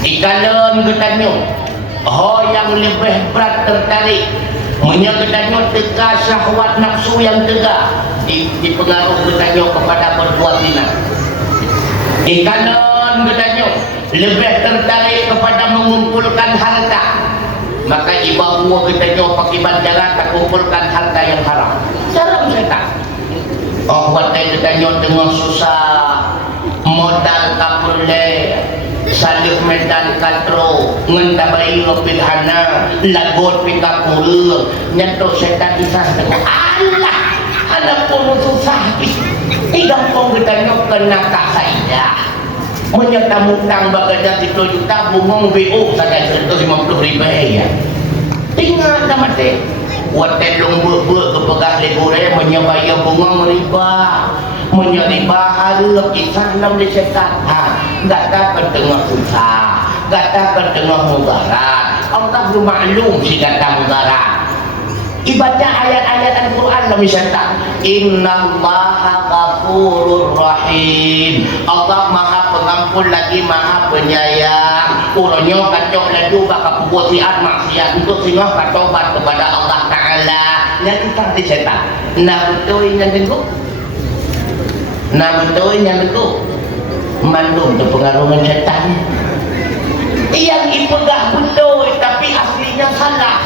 ikalan ketanyo yang lebih berat tertarik menyeketanyo tega syahwat nafsu yang tega dipengaruh ketanyo kepada berbuat zina. Ikalan ketanyo lebih tertarik kepada mengumpulkan harta, maka ibawa ketanyo pakibat jalan tak kumpulkan harta yang haram. Cara setan buat ketanyo tengah susah modal kapule salib medan katro ngentabai pilhana lagot pikapur nyentuh setan isah tengok Allah anak pun susah tidak pun ketanyo kena tak saja menyerta mutang bagajah 10 juta bungong BO saja 150 ribu ya tinggal sama teh watelung buat kepegah legure menyebaya bungong riba menyeriba harap kisah nam di setan gak dapat tengah susah gak dapat tengah mudarat Allah belum maklum si datang mudarat ibadah ayat-ayat Al-Quran dalam setan innallaha ghafurur rahim Allah maha pengampun lagi maha penyayang urunyo kacok ladu baka pembutian maksiat untuk singoh katobat kepada Allah Ta'ala yang kita di setan nah betul yang tengok mandum tu pengaruhan setan yang ipegah betul tapi aslinya salah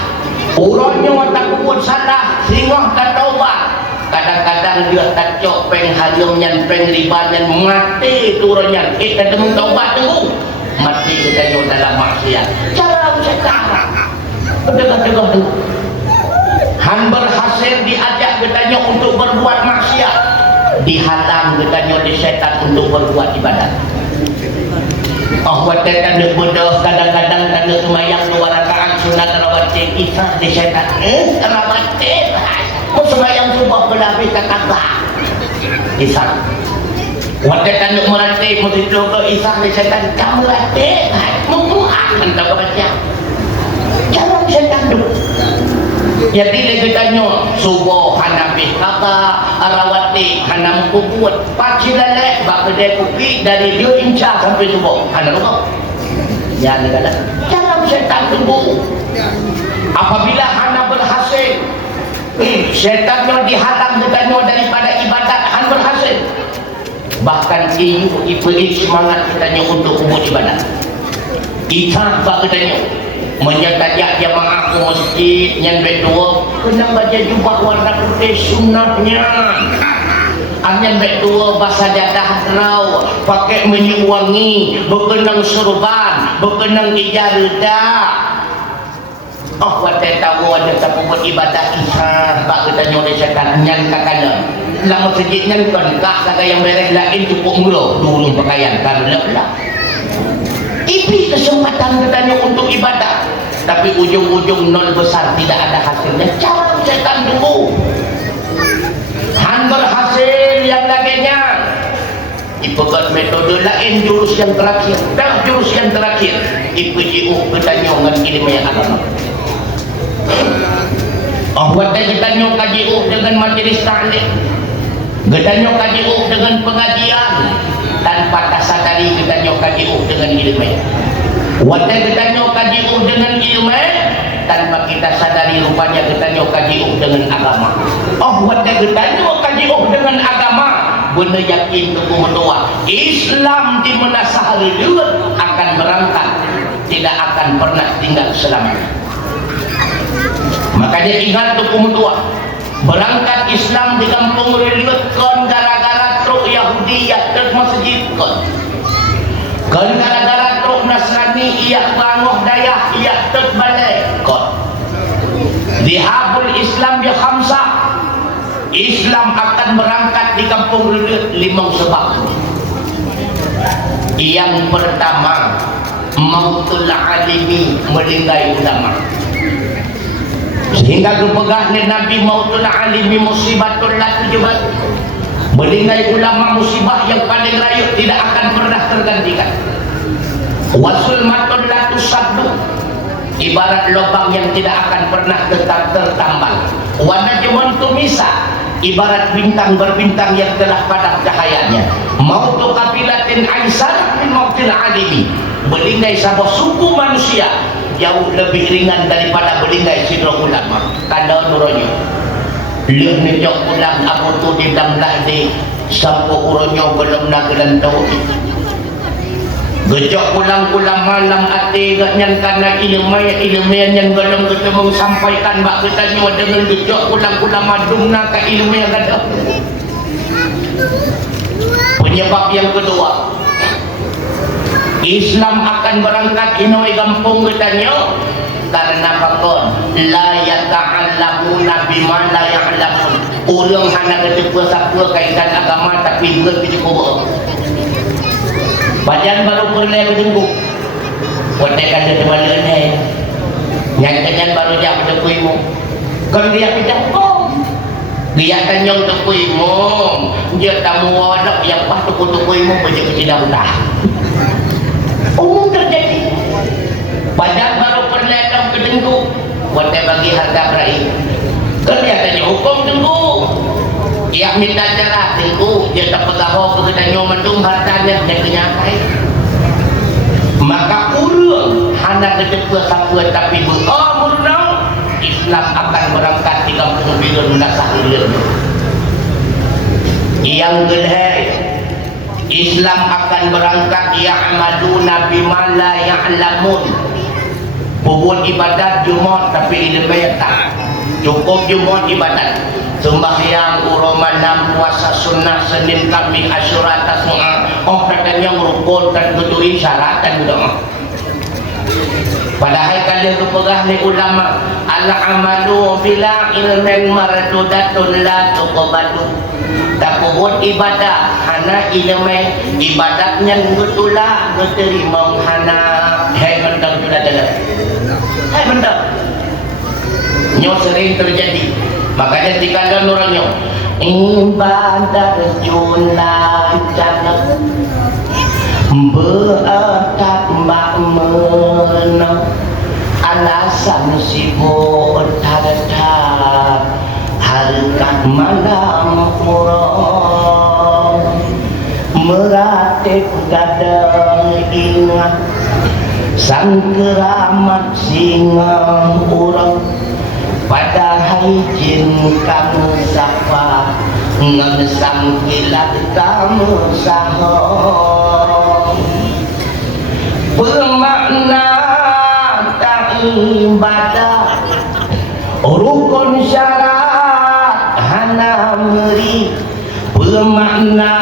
urunnya tak buat salah singoh katobat kadang-kadang dia tak cok peng harum yang peng riba yang mati turunnya kita temu taubat tunggu mati kita jauh dalam maksiat cara sekarang betul-betul tunggu han berhasil diajak katanya untuk berbuat maksiat dihalang katanya di setan untuk berbuat ibadat buat tanda bodoh kadang-kadang tanda semayang 2 rakaat sunat rawatib kisah di setan rawatib semayang subuh berlapis kakak isah waktu tanda melatih mesti coba isah di setan kamu latih membuat entah kebaca jangan setan dulu jadi lagi tanya subuh hanapih kakak rawatib hanam kubut paci lelek bak kedai kopi dari dia inca sampai subuh hanam kau jangan kata jangan setan tunggu apabila hana berhasil setan yang dihalang katanya daripada ibadat han berhasil bahkan iblis semangat katanya untuk buat ibadat kita katanya menyertajak jamaah ke masjid yang berdua kena baca jubah warna putih sunnahnya yang berdua basa jadah rau pakai minyak wangi berkenang surban berkenang ijarda wadah tahu ada siapa buat ibadah kisah bak kita nyoleh setan nyan kakana lama sejik nyan kan kak saga yang beres lain cukup mula dulu pakaian karena lah ipi kesempatan katanya untuk ibadah tapi ujung-ujung nol besar, tidak ada hasilnya. Cara setan dulu han berhasil yang lainnya ipegat metode lain, jurus yang terakhir. Dan jurus yang terakhir IPJU ketanyo dengan ilmu yang agama. Buat ketanyo KJU dengan majelis ta'lim, ketanyo KJU dengan pengajian, tanpa tasadari ketanyo KJU dengan ilmu. Buat ketanyo KJU dengan ilmu, tanpa kita sadari rupanya ketanyo KJU dengan agama. Buat ketanyo KJU dengan agama, benar yakin tuku menua Islam di mana sehari dua akan berangkat, tidak akan pernah tinggal selamanya. Makanya ingat tuku menua, berangkat Islam di kampung Reliut kon gara-gara truk Yahudi ya ke masjid kon gara-gara truk Nasrani iya banguh dayah iya terbalik kon dihabul Islam bi khamsah. Islam akan berangkat di kampung Reliut 5 sebab. Yang pertama, mautul alimi, meninggal ulama. Sehingga kepegahnya Nabi mautul alimi musibatul la tujubat. Meninggal ulama musibah yang paling layu, tidak akan pernah tergantikan. Wasul matul la tusaddu, ibarat lubang yang tidak akan pernah tetap tertambal. Wa najmun tumisa, ibarat bintang berbintang yang telah padam cahayanya. Mautu kabilatin aisar min mautil alimi, belinggai sebuah suku manusia jauh lebih ringan daripada belinggai sidro ulama. Kanda nuronyo lihat nejok ulang abu tu di dalam lahdi sampo uronyo belum nak gelantau gejok ulang-ulang malam ati ganyan karena ilmu yang belum ketemu sampaikan bak kita nyawa dengan gejok ulang-ulang madungna ke ilmu yang ada. Penyebab yang kedua, Islam akan berangkat inoi kampung katanya karena pakon la yata'allamuna bima la ya'lamun. Urang hana ketepa siapa kaitan agama tapi dia kecukup. Badan baru perlai berjenggu Wadah kata terbalik ni Nyantanyan baru jam berdepuimu. Kalau dia pindah dia tanya tepuimu, dia tamu anak yang pas tepuimu banyak tidak dah. Umum terjadi. Badan baru perlai dalam kedenggu Wadah bagi harga berai. Kalau dia tanya hukum tenggu, dia minta cara tengku, dia tak pegaho kegetanya mendung hartanya dia kenyakai. Maka urang hana kedepa siapa tapi murnau Islam akan berangkat di kampung bilun nasah ilmu. Yang kedua, Islam akan berangkat ya'maluna bima la ya'lamun. Buat ibadat Jumat tapi ilmu tak cukup. Jumat ibadat sembahyang uromanam puasa sunnah Senin Kamis Asyura Tas'a katanya merukun dan betul syarat dan doa. Padahal kalau kepegah ni ulama al-amalu bila ilmin mardudatun la tuqbadu. Tak buat ibadah hana ilmu ibadatnya betul lah diterima hana. Hai mentang sudah dalam. Hai mentang nyo sering terjadi. Makanya dikandang orangnya ibadah junah jangan berat makmena alasan sibuk terhadap harkat malam kurang meratip gadang ingat sang keramat singa urang padahal jin kamu sapa ngesang kilat kamu saham bermakna tak ibadah rukun syarat hana meri bermakna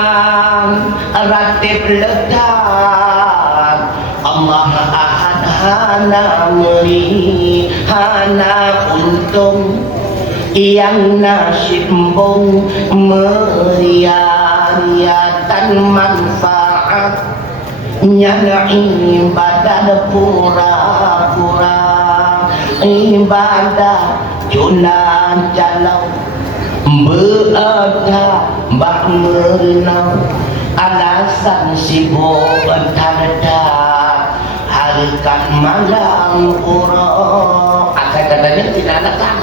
ratib lekat Allah ahad hana meri hana untung yang nasib bong meriatan manfaat nyana ibadah pura-pura ibadah junan jalau berada bak merenau alasan sibuk terhadap harikat malam urang katanya tidak datang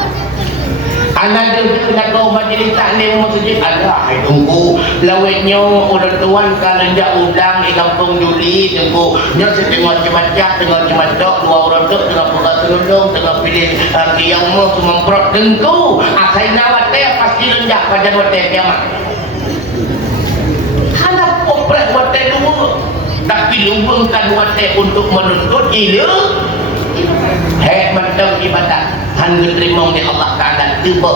anak dia nak kau majlis taklim masjid ada hai tunggu lawetnya orang tuan kalau dia undang di kampung Juli tunggu dia setengah macam tengah macam dua orang tu tengah buka selundung tengah pilih yang mau memperot tentu asai nawat pasti lenjak pada waktu kiamat anak popret waktu dulu tapi lumbungkan waktu untuk menuntut ilmu macam ibadat hanya terima oleh Allah Ta'ala tiba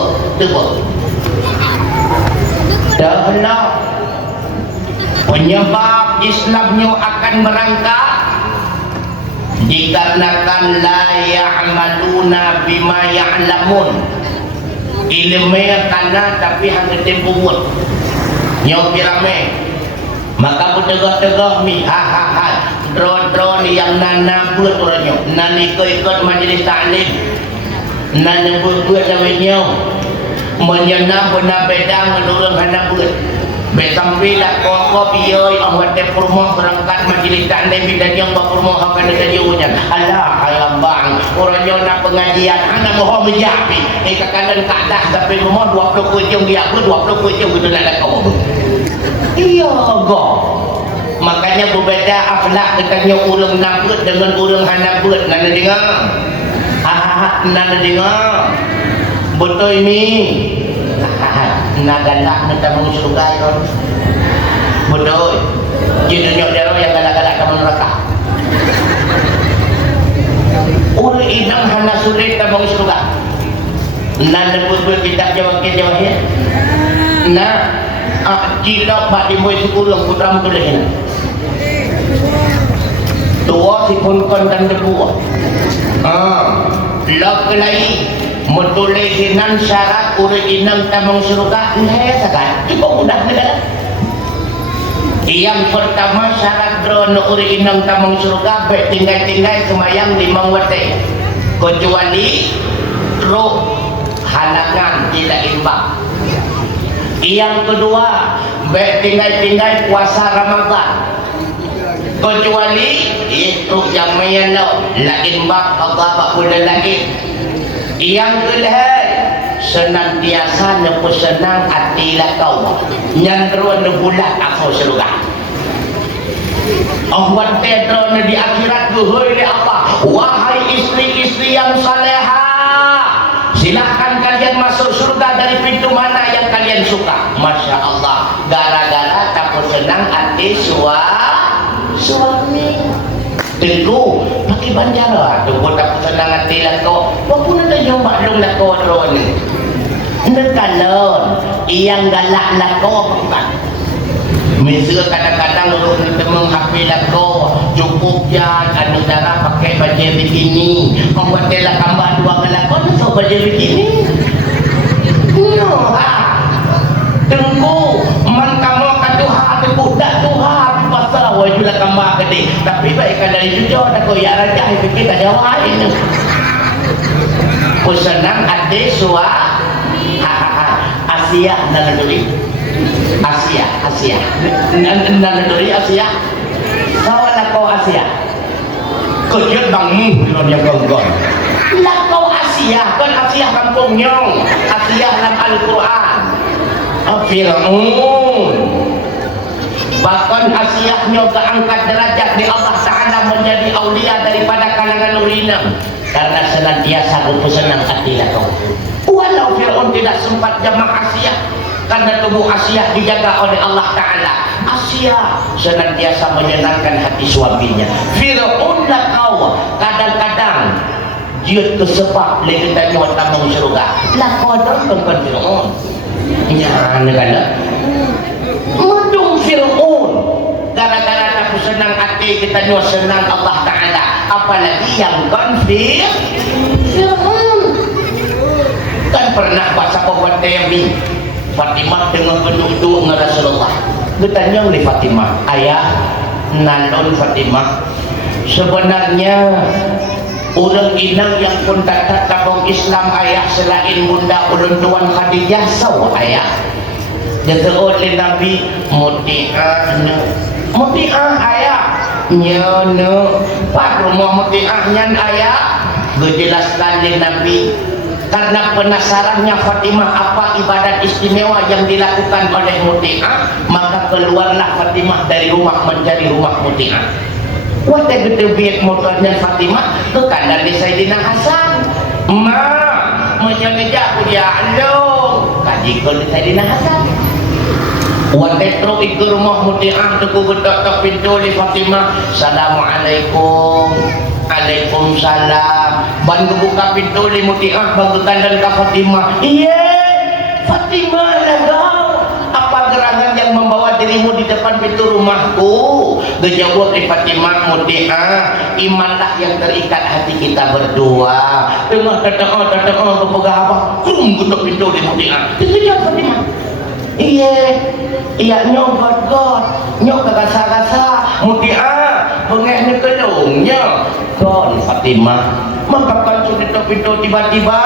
dahlah penyebab Islamnya akan merangkak dikarenakan la ya'maluna bima ya'lamun ilmu tanah tapi hanya tempumun nyaw pirame maka bertegak-tegak mi ha drone yang nana buat orangnya nana ikut majlis taklim nana buat namanya menyenang benar beda menurun hana buat besampai lah kau bioi awak terpurma berangkat majlis taklim dan yang berpurma akan ada jiwanya alah ayam bang orangnya nak pengajian anak mohon menjapi kekalan tak dah sampai rumah 20 jam dia pun 20 jam itu nak ada kau iya go makanya berbeza akhlak katanya orang nabut dengan orang hanabut nana dengar nana dengar betul ini nak galak minta mau surga itu betul jenuhnya dia yang galak-galak kamu neraka orang inang hana sulit tak mau surga nana betul kitab jawab-jawabnya nah jika bak dimulai sekurang putra mutulihin tua si kon dan debu lak kelai mutulihinan syarat uri inang tamang surga naya sakan cukup mudah negara yang pertama syarat drono uri inang tamang surga baik tinggal-tinggal semayang 5 waktu kecuali roh halangan tidak imbang yang kedua baik tinggal-tinggal puasa Ramadan kecuali itu yang menyala lain bak Allah boleh lagi yang kedua senantiasa nepu senang hati kau nyandruan bulat aku surga Allah tedron di akhirat guhoi apa wahai istri-istri yang salehah silahkan kalian masuk surga dari pintu mana yang kalian suka. Masya Allah gara-gara takut senang hati suami tentu pakai banjara tunggu takut senang hati lah kau walaupun ada yang maklum lah kau drone nekalon yang galak lah kau bukan misal kadang-kadang orang temen HP lah kau cukup ya anu darah pakai baju bikini membuat dia lah tambah 2 galak kau so baju bikini no tunggu man kamu katuha budak tuha pasal wajib lah tambah gede tapi baikkan dari jujur tak kau ya raja fikir tak jawab ini senang ade suah Asia nanaduri Asia nanaduri Asia kawan kau Asia kejut bangmu kalau dia gonggon lah kau Asia kan Asia kampungnya Asia dalam Al-Quran Fir'aun bahkan Asia-nya keangkat derajat di Allah Ta'ala menjadi aulia daripada kalangan urina karena senantiasa bersenang hati lah kau walau Fir'aun tidak sempat jamak Asia karena tubuh Asia dijaga oleh Allah Ta'ala Asia senantiasa menyenangkan hati suaminya Fir'aun lah kau kadang-kadang dia kesebab lagi tanya tamang surga lah kau bukan Fir'aun ya negara mendung Fir'aun gara-gara aku senang hati kita nyo senang Allah Ta'ala apalagi yang konfir Fir'aun kan pernah baca kawan Temi Fatimah dengan penduduk dengan Rasulullah bertanya oleh Fatimah ayah nanon Fatimah sebenarnya Urang inang yang pun datang tabung Islam ayah selain bunda ulun tuan Khadijah saw ayah. Jatuh oleh Nabi muti'ah ayah nyono pak rumah muti'ahnya ayah berjelaskan oleh Nabi karena penasarannya Fatimah apa ibadat istimewa yang dilakukan oleh muti'ah, maka keluarlah Fatimah dari rumah menjadi rumah muti'ah. Wata betul biak motornya Fatimah tu kandang di Sayyidina Hasan menyelenjak dia alung kaji kau di Sayyidina Hasan. Wata terus ikut rumah muti'ah tu ku betok pintu di Fatimah. Assalamualaikum. Waalaikumsalam. Bantu buka pintu di muti'ah bantu kandang ke Fatimah. Iya Fatimah lah kau. Apa gerangan yang membawa dirimu di depan pintu rumahku? Dijawab di Fatimah muti'ah, imanlah yang terikat hati kita berdua. Dengan tetap berpegang apa? Kum kutuk pintu di muti'ah. Dijawab Fatimah. Iya nyok god nyok kagasa-gasa muti'ah pengehnya kedungnya god Fatimah. Maka pancu di pintu tiba-tiba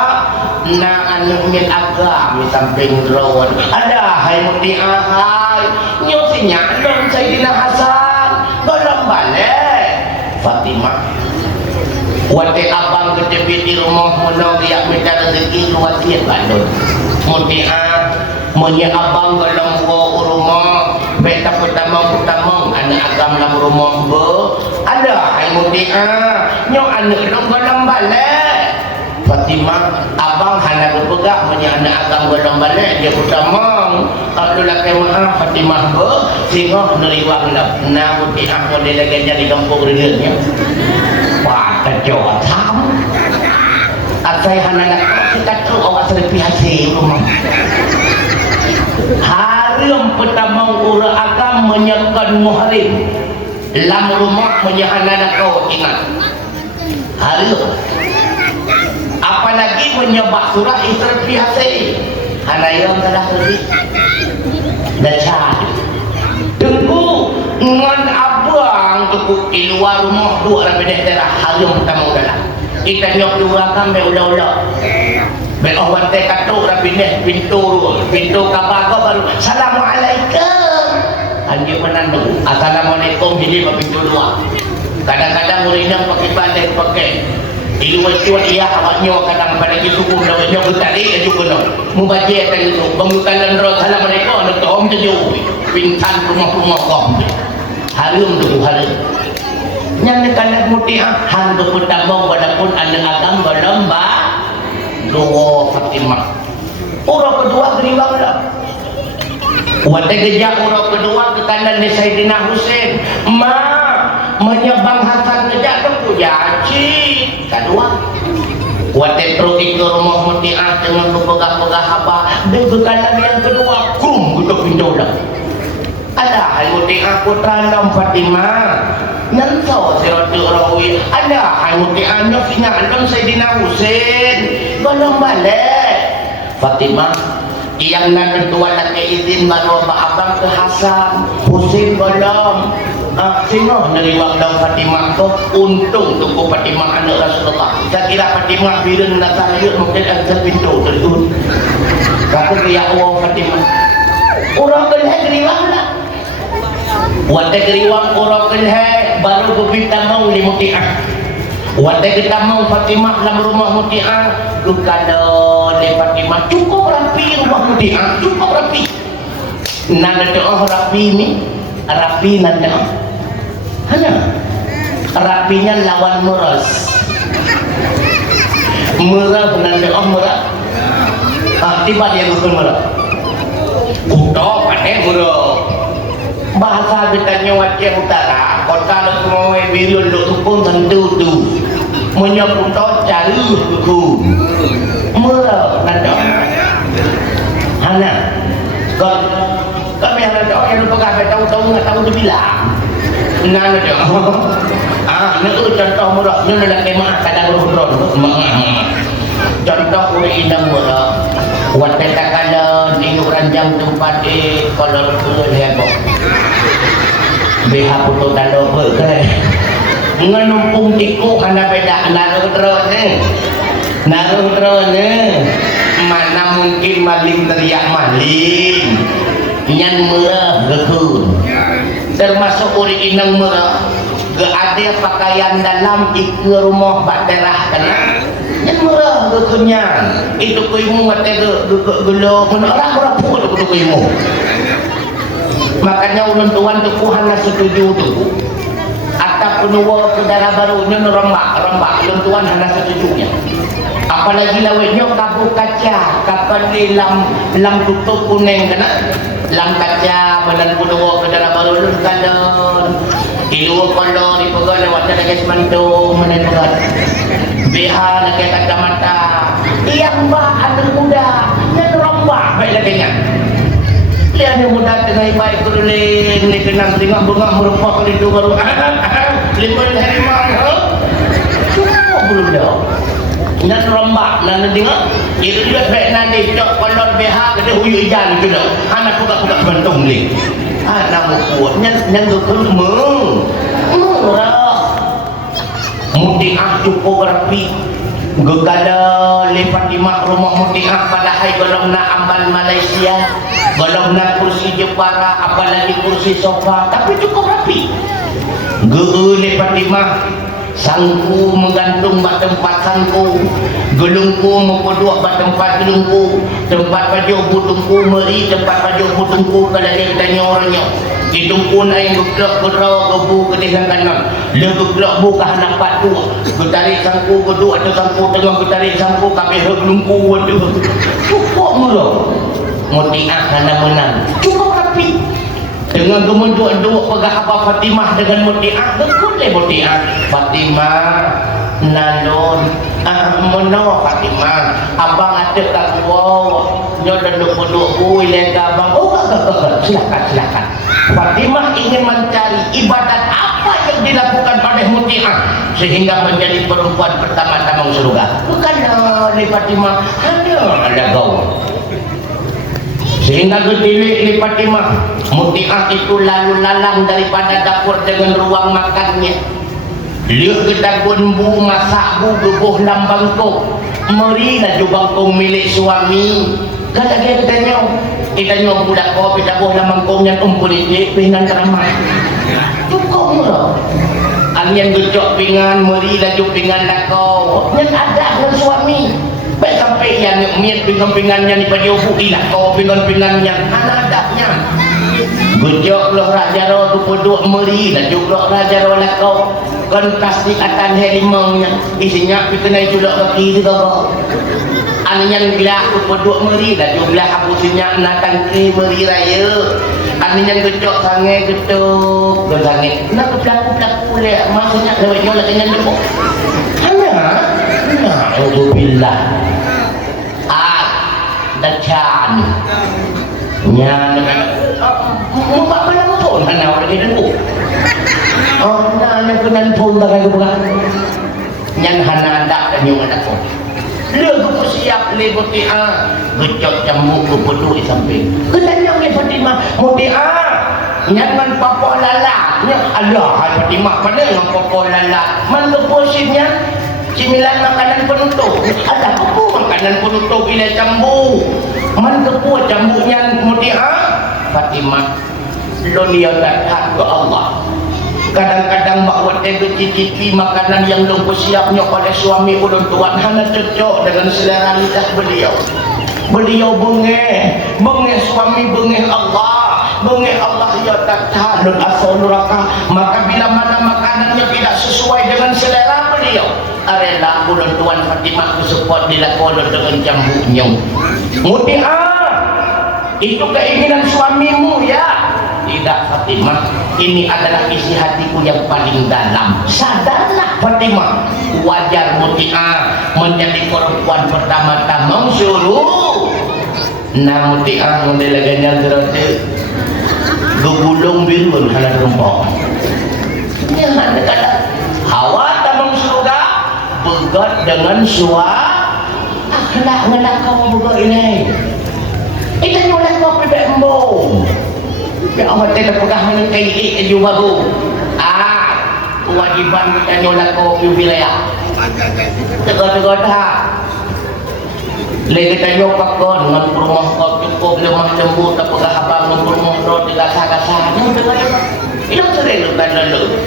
anaknya agam di samping rowan ada hai muti'ah hai nyosinya dong Sayyidina Hasan golong balik Fatimah. Wate abang kejepit di rumah menong dia minta rezeki luasiat bandut muti'ah menye abang golong buah rumah beta pertama anak agam dalam rumah ada hai muti'ah nyok anak dong golong balik Fatimah. Abang hana berpegang punya anak agam golong balik dia pertama kalau laki maaf Fatimah sehingga neriwang muti'ah boleh lagi jadi kampung regalnya wah kejauh sama asai hana nak kita tu awak selepi hasil rumah hari yang pertama urang agam menyekan muhrim lam rumah menyahana kau ingat hari apalagi menyebab surah istri biasa hanayam telah lebih dan cari tunggu dengan abang tukuk di luar rumah dua orang beda daerah hari yang pertama udah kita nyok dua kan ulah-ulah berawat katuk rapi pintu kabar baru Assalamualaikum anjir menandung Assalamualaikum ini pintu dua kadang-kadang muridnya pakai iluan cuan iya awaknya kadang pada itu pun namanya bertali aja pun membaca kan itu bangunan roh Assalamualaikum ada tom jauh pintan rumah kom harum tu harum yang dekat muti'ah hantu pertama walaupun anak agam berlomba dua Fatimah orang kedua geriwang lah wate gejak orang kedua ke kanan Sayyidina Husain menyebang Hasan gejak tu puja cik kedua wate terus ke rumah muti'ah dengan berpegang-pegang haba dan ke kanan yang kedua krum kutuk pintu dah ada hai muti'ah putra dalam Fatimah nanti siratul rawi ada hai muti'ah nyoknya dalam Sayyidina Husain golong balik Fatimah yang nak tuan laki izin baru abang ke Hasan Husain golong sehingga nerima dalam Fatimah tu untung tunggu Fatimah anak Rasulullah saya kira Fatimah bila nak saya mungkin ada pintu terus kata dia Allah Fatimah orang kelih geriwang lah wate geriwang orang kelih baru berbita mau di muti'ah wate kita mau Fatimah dalam rumah muti'ah kalau di Fatimah cukup rapi rumah muti'ah cukup rapi nanda doa rapi ni rapi nanda hanya rapinya lawan muras murah nanda murah tiba dia bukan murah udah pandai murah bahasa kita Aceh Utara kota semua biru lu pun tentu tu menyebut cari buku murah nanda hana kami ada doa yang lupa kami tahu nggak tahu tu bilang nanda nak tu contoh murah ni nak kemah kadang ruhron contoh udah indah murah buat peta kala di ranjang tempat di kolor dulu heboh BH putu talo ke Nganumpung tiku kana beda naruh terus mana mungkin maling teriak maling nyan murah gekun termasuk uri inang murah ke ada pakaian dalam ke rumah bakterah kena nyan murah gekunnya itu kuimu mati gelo orang rapuh itu kuimu makanya ulun tuan tukuhan setuju tuku atap penuwa saudara barunya rembak ulun tuan hana setujunya apalagi lawetnya kabuk kaca kapan ni lam tutup kuning kena lam kaca badan penuwa saudara baru ulun kalon ilu kolor ipagal lewat lagi semantu mana pegat BH lagi kacamata yang mbak anak muda yang rembak baik lagi nya lihat yang muda tengah baik kuruling ni kenang tengah bunga merupakan itu baru lima harimau cuma belum dah nan rombak nan dengar itu juga baik nanti cok kolor BH kena huyu ijan itu dah anak buka bantung ni anak buat nyan gekun murah mutiah cukup rapi gegada lepas di mak rumah mutiah padahal golong nak amal Malaysia golong nak kursi Jepara apalagi kursi sofa tapi cukup rapi lepas di mak sangku menggantung bak tempat sangku gelungku mempeduk bak tempat gelungku tempat baju butungku meri tempat baju butungku kalau dia tanya orangnya hidung pun air gerak gebu ke dengan kanan lebih gerak buka anak padu getarik sangku geduk atau sangku tengah getarik sangku kami gelungku waduh cukup mula mutiah hana menang cukup rapi dengan gemunduk-duk pegah apa Fatimah dengan mutiah bekulai mutiah Fatimah nalon mono Fatimah abang ada tak wow nyodan duk bui lega abang silakan Fatimah ingin mencari ibadat apa yang dilakukan oleh mutiah sehingga menjadi perempuan pertama-tama surga bukan ni Fatimah ada gaul sehingga gedilik ni Fatimah mutiah itu lalu lalang daripada dapur dengan ruang makannya liuk kita gunbu masak bu gebuh lambang kok merilah jubangkong milik suami kata dia kita budak kau kita buah lambang kong yang umpulitik pingan teramah cukup murah alian gejok pingan merilah jubingan lakau yang ada dengan suami baik sampai yang miet pingan-pingannya ni pada ubuhi lah kau pingan-pingannya adabnya gejok loh raja roh tu peduk meri lah juga raja roh lah kau kan plastik atas harimaunya isinya pikenai julak kaki juga kau anian gelak tu peduk meri lah juga aku sinyak natang ke meri raya anian gejok sangai getuk dan sangai nak pelaku-pelaku leh maksudnya lewatnya lah kenyang depok na'udzubillah dacan nyan mbak malam pun hana lagi dulu nanya kenan pun bagai bukan nyan hana dak dan yung anak pun lu aku siap leboti gecok cambuk ku pedu di samping kenan yang ni Fatimah mutiah nyan man papa lala nya Allah hai Fatimah pada yang papa lala man kepositnya cimilan makanan penutup ada apa makanan penutup bila cambu man kepuat cambunya mutiah Fatimah lo dia datang ke Allah kadang-kadang buat cicipi makanan yang belum siapnya pada suami ulun tuan hana cocok dengan selera lidah beliau bengeh suami bengeh Allah ya tak tahan asal neraka maka bila mana makanannya tidak sesuai dengan selera beliau rela ulun tuan Fatimah support dilakon dengan jambunya mutiah itu keinginan suamimu ya tidak Fatimah ini adalah isi hatiku yang paling dalam sadarlah Fatimah wajar mutiah menjadi perempuan pertama-tama suruh nah mutiah mendelaganya gerate gegulung birun halan rempok ini ada kata hawa tamang surga begat dengan akhlak ngelakau begat ini itu nyolak kau bebek embung ya Allah tidak pegang dengan kain juga bu kewajiban kita nyolak ke wilayah tegak-tegak dah lagi kita nyopak kon dengan rumah kau cukup lemah lembut tak pegah bangun rumah kau tidak sah-sah itu sering lu kan dulu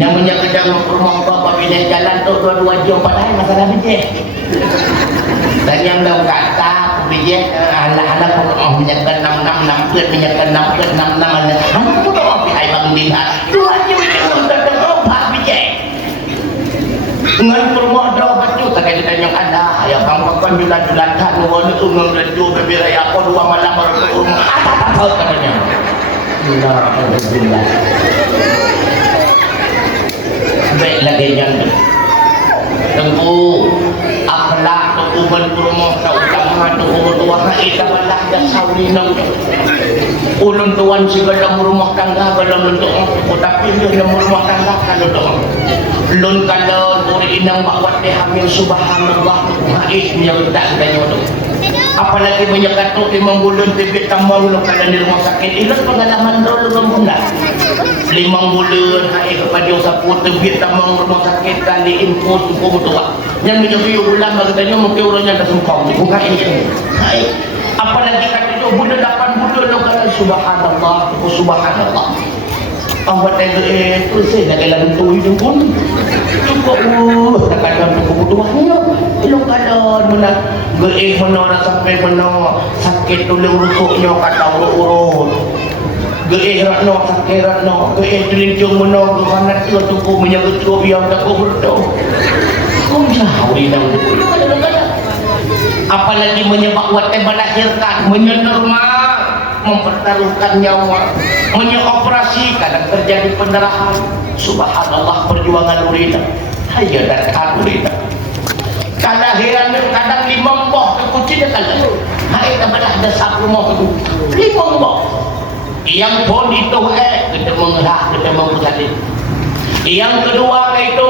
yang menyakitkan rumah kau apabila jalan tu dua-dua jam padahal masalah bijak dan yang dah kata bijak anak-anak pun menyakitkan 6-6 ke menyakitkan 6 ke 6-6 anak pun tak apa hai bangun dilihat dua jam bijak untuk terobak bijak dengan rumah dah baju tak ada yang ada ya pangkakan julan-julan tak nuan itu ngelaju berbira ya aku dua malam baru ke rumah apa katanya alhamdulillah baik lagi yang tengku akhlak tengku berumah tak utama tengku tua kita balah dan sawinang ulun tuan segala rumah tangga belum untuk tapi dalam rumah tangga kalau doang lun kalau buri inang bakwat dia hamil subhanallah haid yang tak tanya tu apalagi banyak katuk 5 bulan tibik tambang lu kalau di rumah sakit ilas pengalaman dulu lembungan 5 bulan haid kepada sapu tibik tambang rumah sakit kali infus hukum tua yang menjadi ulang bagi tanya mungkin orangnya dah sempong bukan ini haid apalagi kata itu bulan 8 bulan lu kalau subhanallah awak tengok tu saya nak dalam tu hidup pun cukup tak ada kebutuhannya belum ada mana mana sampai mana sakit tulang rusuknya kata urut rakno sakit rakno telincung mana mana tu tu menyebut tu biar tak berdoa kau jauh hilang apalagi menyebab watai melahirkan menyenormal mempertaruhkan nyawa menyoperasi kadang terjadi pendarahan subhanallah perjuangan urita hanya dan urita kalahiran kadang 5 boh kekucing kalau hai kepada ada 10 boh 5 boh yang pun itu kita mengerah kita mempersalin yang kedua itu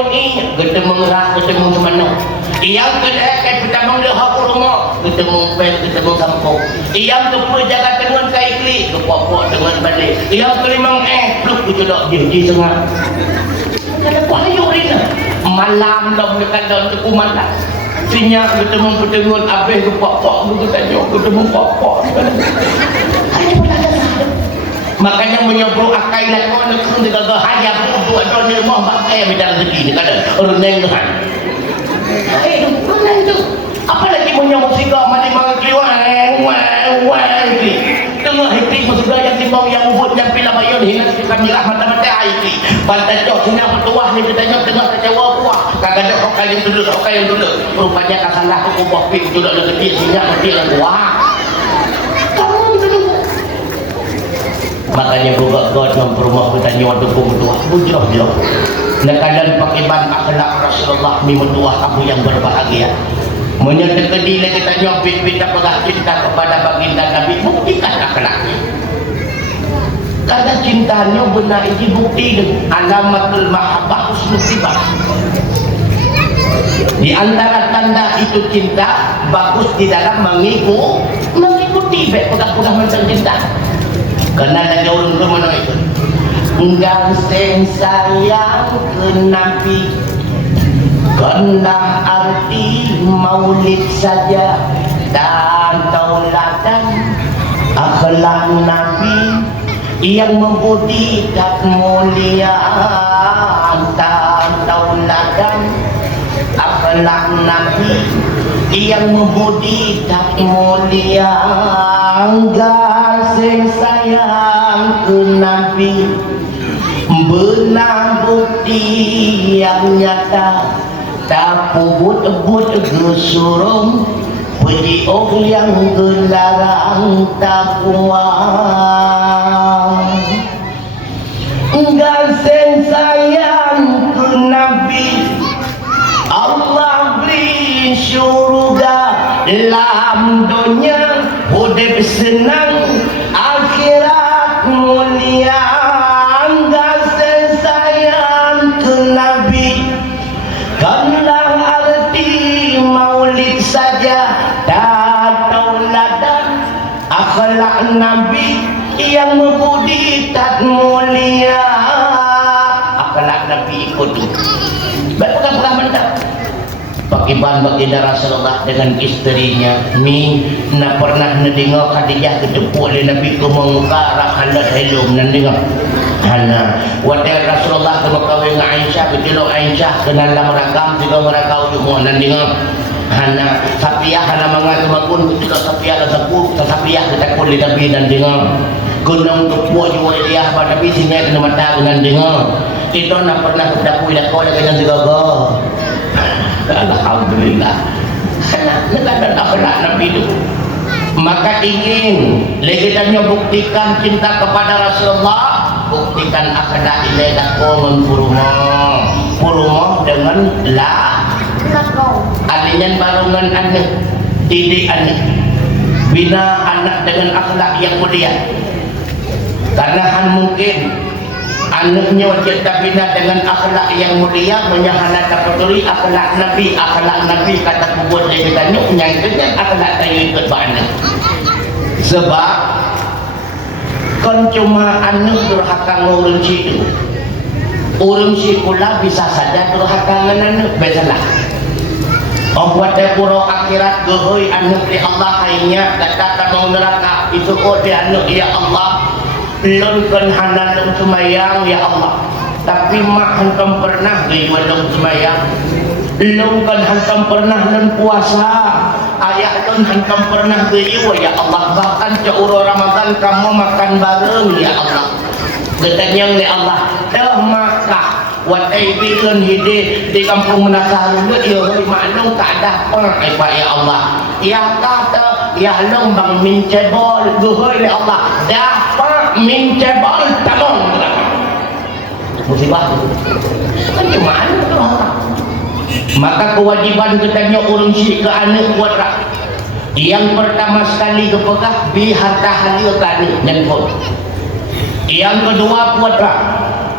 kita mengerah kita mempermanah yang kedua kita mengelahap rumah kita mempel kita mengampau yang kedua jaga dengan kaikli kepopok dengan balik yang kelima peluk kejodok di tengah ada payu ini malam dah dekat dalam teku malam sinyak kita memperdengun habis kepopok kita tanya kita mempopok makanya menyebut akai lakon itu dengan hanya buat don di rumah pakai bidang rezeki ni kada reneng dengan mana itu apalagi menyebut siga mari mangkliwan tengah hiti sudah yang timbang yang ubud yang pila bayon hilang kami mata-mata aiki pantai jauh sini petuah ni kita tengah kecewa buah kagak ada orang yang dulu rupanya kasalah aku buah pik duduk le kecil sini mati lah buah makanya buka God memperumah kita nyawa dukung tua bujroh-joh nekadan pakiban akhlak Rasulullah mimutuah kamu yang berbahagia menyatakan diri kita nyawa kita pegah cinta kepada baginda Nabi buktikan akhlaknya karena cintanya benar ini bukti alamatul mahabbah husnul sifat di antara tanda itu cinta bagus di dalam mengikuti baik pegah-pegah macam cinta karena ada orang kemana itu gangseng sayang ke Nabi karena arti maulid saja dan tauladan akhlak Nabi yang membudi dan mulia dan tauladan akhlak Nabi yang membudi dan mulia gangseng sayang ke Nabi benar bukti yang nyata tak pubut-but gesurung pejiok yang gelarang tak kuat gangseng sayang ke Nabi Allah beri syurga dalam dunia hidup senang akhirat mulia gangseng sayang ke Nabi karena arti maulid saja dan tauladan akhlak Nabi yang membudi tak mulia akhlak Nabi ikut tu. Pegang-pegang mentah. Pakiban baginda Rasulullah dengan istrinya ni nak pernah mendengar Khadijah ketepuk oleh Nabi ke mengukara halat helum nan dengar hana wadah Rasulullah ke berkahwin dengan Aisyah betul Aisyah kenal dalam ragam juga mereka ujung nan dengar hana Safiah hana mangat makun juga Safiah dan Safiah kita kul Nabi nan dengar gunung tepuk juga dia pada Nabi sini kena mata dengan dengar itu nak pernah kedapui dah kau dengan juga alhamdulillah negara akhlak Nabi itu maka ingin legitannya buktikan cinta kepada Rasulullah buktikan akhlak ilah komen puruma dengan lakau alinyan barungan anak didik anak bina anak dengan akhlak yang mulia karena mungkin anaknya wajib bina dengan akhlak yang mulia menyahana terpeduli akhlak Nabi kata kubur dia tanya menyangkanya akhlak saya ikut anak sebab kan cuma anak durhaka ngurun situ urun si pula bisa saja durhaka dengan anak besalah buat pura akhirat gehoy anak di Allah hanya katakan mau neraka itu di anak ya Allah belum kan handan semayang ya Allah tapi mak hantam pernah gaya belum semayang belum kan hantam pernah dan puasa ayah dan hantam pernah gaya ya Allah bahkan cauro Ramadan kamu makan bareng ya Allah ketanyang ya Allah dah maka watai bikin hide di kampung menakar ya maklum tak ada apa ya Allah ya kata ya long bang mincebol guhoy ya Allah dapat mincebol tamon musibah kan gimana tu maka kewajiban katanya urung si ke anak buat yang pertama sekali kepegah bi harta halil tadi nyangkut yang kedua buat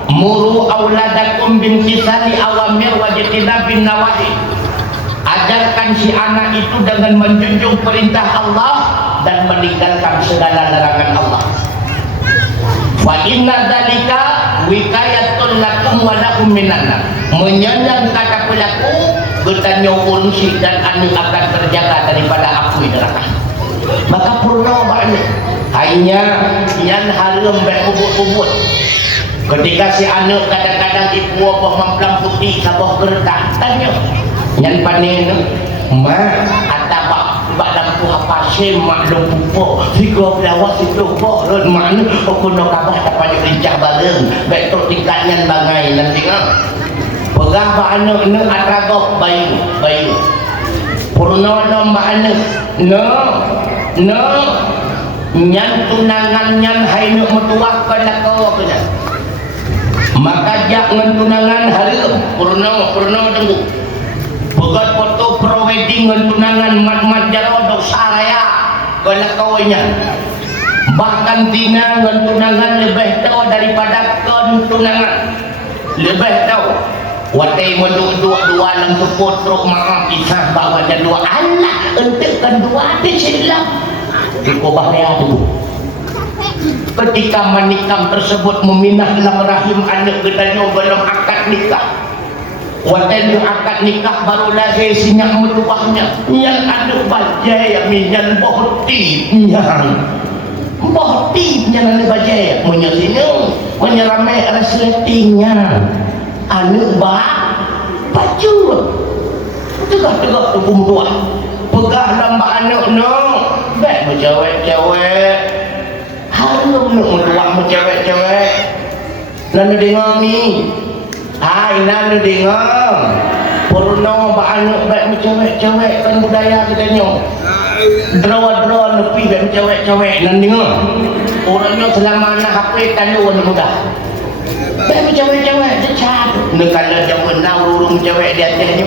muru auladakum bimtisali awamir wajtinabin nawahi ajarkan si anak itu dengan menjunjung perintah Allah dan meninggalkan segala larangan Allah wa inna dzalika wikayatun lakum wa lahum minan nar menyandang kata pelaku bertanya urusi dan anu akan terjaga daripada api neraka maka purna banyak hanya yang harum berubut-ubut ketika si anak kadang-kadang ibu apa mamplang putih sabah kertas tanya yang panen ma ataba bak lampu apa sem maklum pupo tiga lawas itu kok ron mana aku nak kabah tak banyak lincah bareng baik tu tingkatnya bangai nanti kan pegah bak anak ni atragok bayu purna nombak anak no nyan tunangan nyan hai nak metuah pada kau kena maka jangan tunangan harum purna tunggu pegat foto pro-wedding dengan tunangan mat-mat jaro dosa raya kalau kawinnya bahkan tina dengan tunangan lebih tahu daripada tunangan lebih tahu watai dua lang support truk maaf kisah bawa dan dua Allah entekkan dua ada silap dikubah raya dulu ketika menikam tersebut meminah dalam rahim anak gedanya belum akad nikah wadah akad nikah baru lahir sinyak meluahnya yang anak bajai yang bohtibnya anak bajai menyeramai resletingnya anak baju tegak hukum tua pegah lambak anak baik bercewek-cewek harum nak meluang cewek-cewek nana dengar ni hai nana dengar purna bak anak baik cewek-cewek kan budaya katanya draw nepi baik cewek-cewek nana dengar orangnya selama anak HP tanya orang muda baik cewek-cewek cecat nekala zaman now urung cewek di atasnya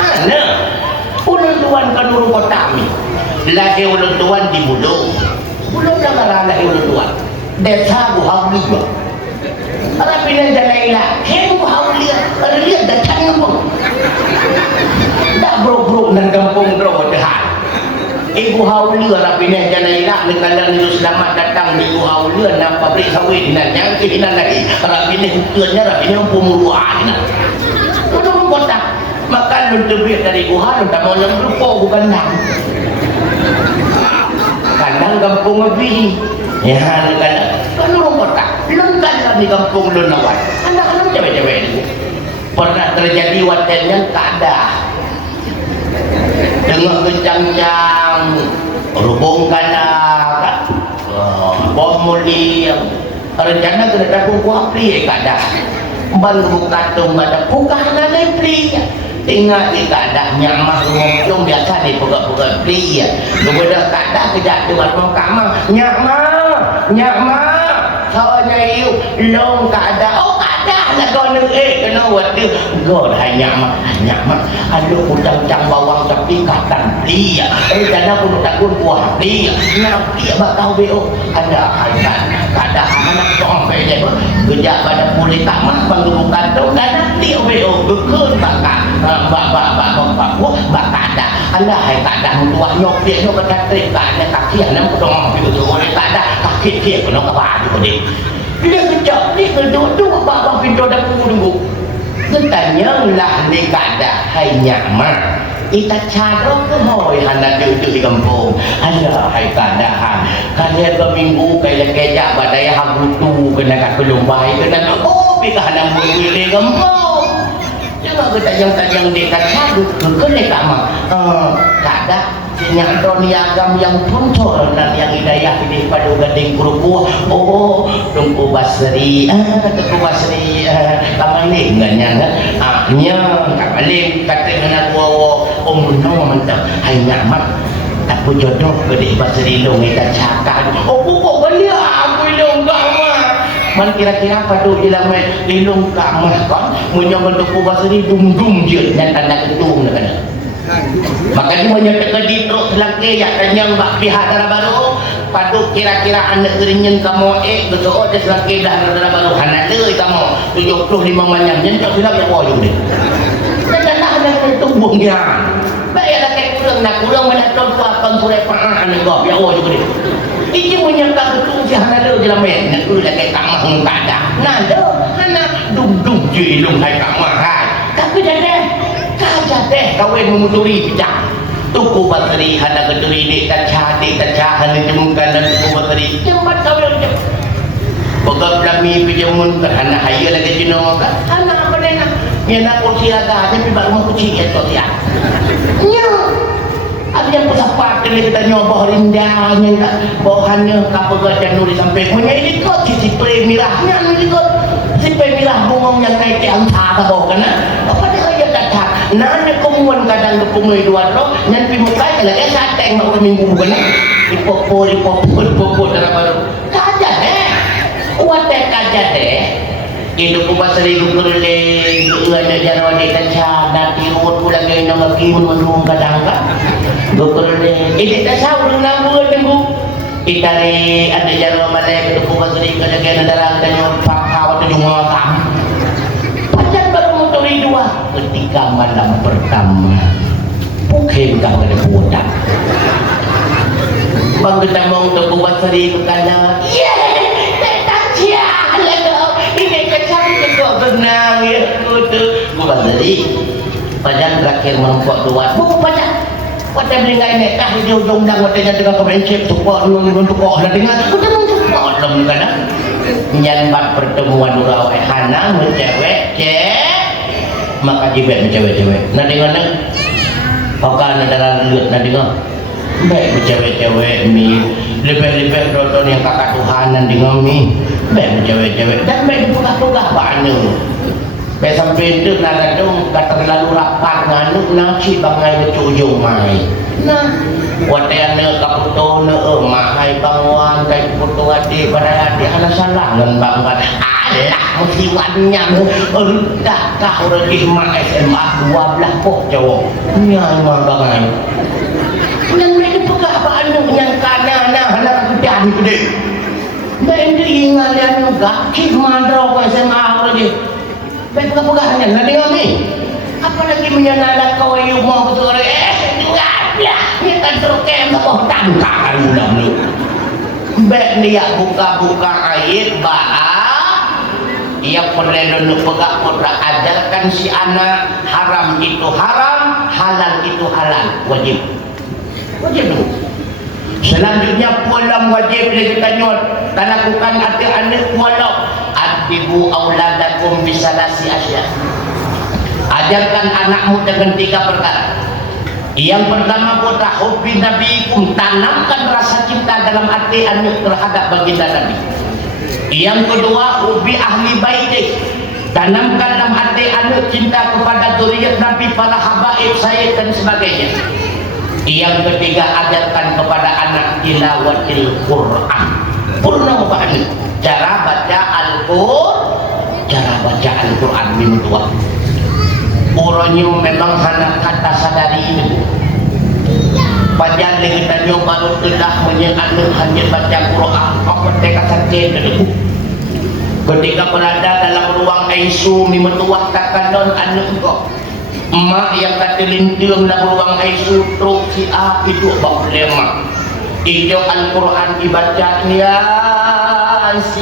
ana ulang tuan kan urung kota ni lahir ulang tuan di Bulu belum dah marah ulang tuan desa buhau juga ada pindah jalaila hem buhau lihat datang apa dah bro nan kampung bro dehan Haula rabina janailah dengan niru selamat datang di Haula na pabrik sawit na yang kina lagi rabina hukunya rabina pemuluan na orang kota makan lebih dari Haula tak mau yang rupa bukan nak kandang kampung lebih ya kan orang kota lengkap di kampung Lunawan anak-anak cewek-cewek itu pernah terjadi watennya tak ada dengan kencang-kencang rubungkan kan bom muli rencana kena tabung kuah pli kada baru katung ada bukan ada pli tinggal di kada nyamah ngomong biasa di buka-buka pli kemudian kada kejap dengan mau kamar nyamah soalnya itu long kada oh kada nak kau nak kena buat tu god hanya mak ada udang bawang tapi katan dia dana pun takun buah dia nak dia bakal beo ada haikan kada anak sampai je kerja pada boleh tak mah bangun kantong dana dia beo gekun bakal bakada anda hai kada tua nyok dia nyok kata ada kaki anak dong itu boleh kada kaki dia kena apa dia dia kejap dia kedua babang pintu dapur tunggu ketanya lah ni kada hai nyaman kita cara ke hoi hana tu di kampung ada hai kada kada ke minggu kaya kejap badai habutu kena kat belum baik kena oh pika hana muli di kampung jangan ketajang-tajang di kada kena kama kada sinyaton niagam yang puncol dan yang hidayah ini pada gading kerukuh oh tunggu basri kamaling ganyan nya kamaling kata dengan wawo no mantap hai nyamat tak jodoh gede basri long kita cakap oh pokok belia aku long gama man kira-kira padu ilang ilung kamah kan menyong untuk basri dum je dan tanda ketung kan makanya menyertai ke ditro selangke ya tanyang bak pihak darah baru padu kira-kira anak gerinyen kamu betul ada selangke dah darah baru anak lei kamu 75 manyam nyentok silap yang wajib ni dan ada tubuhnya baiklah kayak kurang banyak contoh akan surai pa'an kau yang wajib ni ini menyangka betul si anak lei jelam nak kulah kayak kamah tak ada nada anak dum je ilung hai kamah hai tapi dah kaja deh kawin memuturi pijak tuku bateri hana keturi dik kaca hana jemukan dan tuku bateri jembat kawin je pegap lami pijamun hana haya lagi jenuh hana apa dena yana kursi agak tapi baru mau kursi ya tu ya nya ada yang pesapat kena kita nyoba rindahnya bawahannya kapal dan nuri sampai punya ini kok si premirahnya ini kok si premirah bungong yang naik ke angka kabau kan apa dia kaya datang nana kumuan kadang kepungui dua roh nanti muka kalau sateng nak minggu bukan dipopo dalam baru kaja deh uate kaja deh hidup pasal itu kerling ada jalan di kaca nanti urut pulang ke nama kimun menurun kadang kan kerling ini tak sahur nambah tunggu kita ni ada jalan mana yang hidup pasal itu kadang darah dan pakau tu cuma kamu dua ketika malam pertama bukan kau ada bodak bang kita mau untuk buat seri kerana tak cia lah ini kecam kau benang ya buat seri pajan terakhir mengkok dua buku pajan pada beringai ni kah hujung dah watanya dengan kemencip support untuk kau lah dengan kita mau support lah kerana nyambat pertemuan urau hana mencewek maka jibet cewek-cewek nak dengar nak pakar negara liut nak dengar baik cewek-cewek mi lebih-lebih proton yang kakak Tuhanan dengar mi baik cewek-cewek dan baik pugah-pugah bana baik sampai itu nak radung kata terlalu rapat nganuk nasi bangai bercujung mai nah watayana kaputo na mahai bangwan kay puto adi pada adi ana salah ngan bangwan alah musiwannya dah kah lagi mak SMA 12 kok jawab nyai bangai dan mereka pegah apa anu yang kana anak kedan gede dan ingat yang juga kik mandro SMA lagi baik pegah-pegahnya nak dengar ni apalagi menyenangkan kau yang mau betul enggak lah ni kan terkem apa oh tangka udah lu bek dia buka-buka ayat ia perlu pegak putra ajarkan si anak haram itu haram, halal itu halal, wajib dulu. Selanjutnya pulang wajib dia tanya dan lakukan hati anak walau adibu auladakum bisalasi asya. Ajarkan anakmu dengan 3 perkara. Yang pertama putra hubbi nabiikum, tanamkan rasa cinta dalam hati anak terhadap baginda Nabi. Yang kedua hubbi ahli baitih, tanamkan dalam hati anak cinta kepada zuriat Nabi, para habaib Sayyid dan sebagainya. Yang ketiga ajarkan kepada anak tilawatil Quran. Purna apa ini? Cara baca Al-Quran minum tua. Uranya memang anak kata sadari ini. Pajan kita nyoba tidak menyenangkan hanya baca Quran. Apa mereka sakit dulu. Ketika berada dalam ruang ICU, memetuah takanon anak kau. Emak yang kata lintiung dalam ruang ICU truk si A itu problema. Ijo Al-Quran dibaca Yasin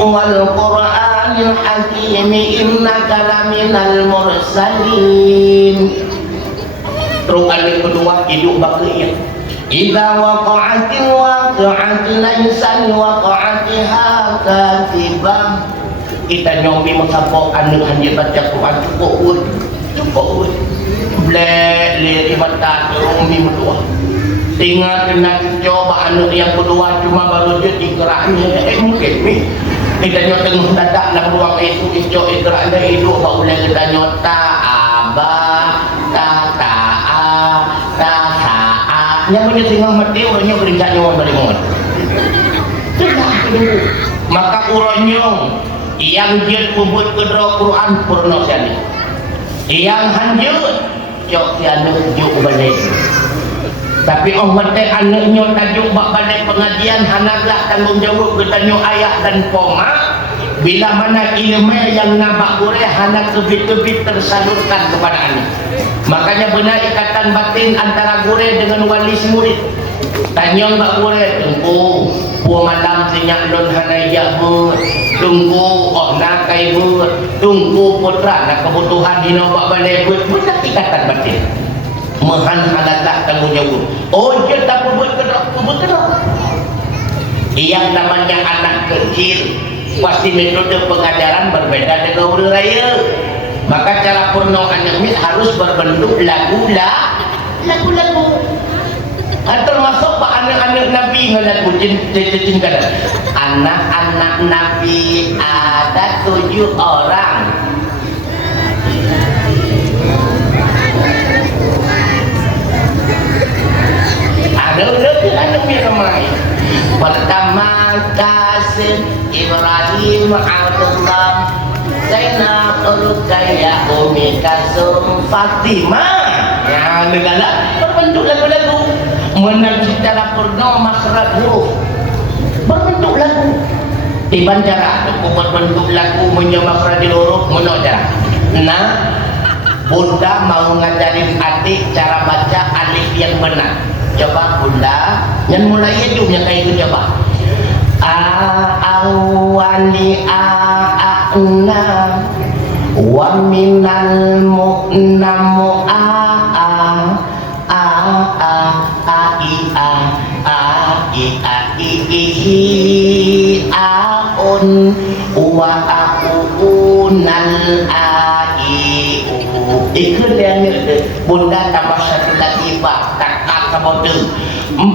wal Quranil Hakim innaka laminal mursalin. Truk yang kedua hidup bakiyah. Idza waqa'atil waqi'atu laysa liwaqa'atiha katibah. Kita nyobi masapok anu hanya baca Quran cukup blek leri mata nyobi berdua tinggal kena coba anu yang kedua cuma baru dia digeraknya mungkin ni kita nyota tengah dadak dalam ruang itu ijo geraknya hidup baru kita nyota abah yang punya tinggal mati orangnya berinjak nyawa dari mohon maka orangnya yang dia kubut kedua Quran purna sekali yang hanjut jok sianu juk balik tapi orang teh anaknya tajuk bak balik pengajian hanaglah tanggungjawab bertanya ayah dan poma bila mana ilmu yang nabak gure hanak kebit-kebit tersalurkan kepada anak. Makanya benar ikatan batin antara gure dengan wali si murid. Tanya mbak gure tunggu puang malam senyak lon hanaya ber tunggu nakai ber tunggu putra nak kebutuhan di nombak balai ber benar ikatan batin mahan halalah tanggungjawab. Oh dia tak buat kedok yang namanya anak kecil pasti metode pengajaran berbeda dengan orang raya. Maka cara purna anak harus berbentuk lagu-lagu. Termasuk pak anak-anak Nabi ngelagu cinta. Anak-anak Nabi ada 7 orang. Ada lebih anak ramai. Pertama kasih Ibrahim Abdullah Zainab Rukaya Umi Kasum Fatimah. Ya negara berbentuk lagu-lagu menang secara purna makhraj huruf berbentuk lagu tiban cara berbentuk lagu menyemakhraj huruf menok cara. Nah bunda mau ngajarin adik cara baca alif yang benar. Coba bunda yang mulai hidupnya kayak itu coba awali a'na wa minal mu'namu aun wa aqunal itu dia bunda tambah satu lagi pak tak sama tu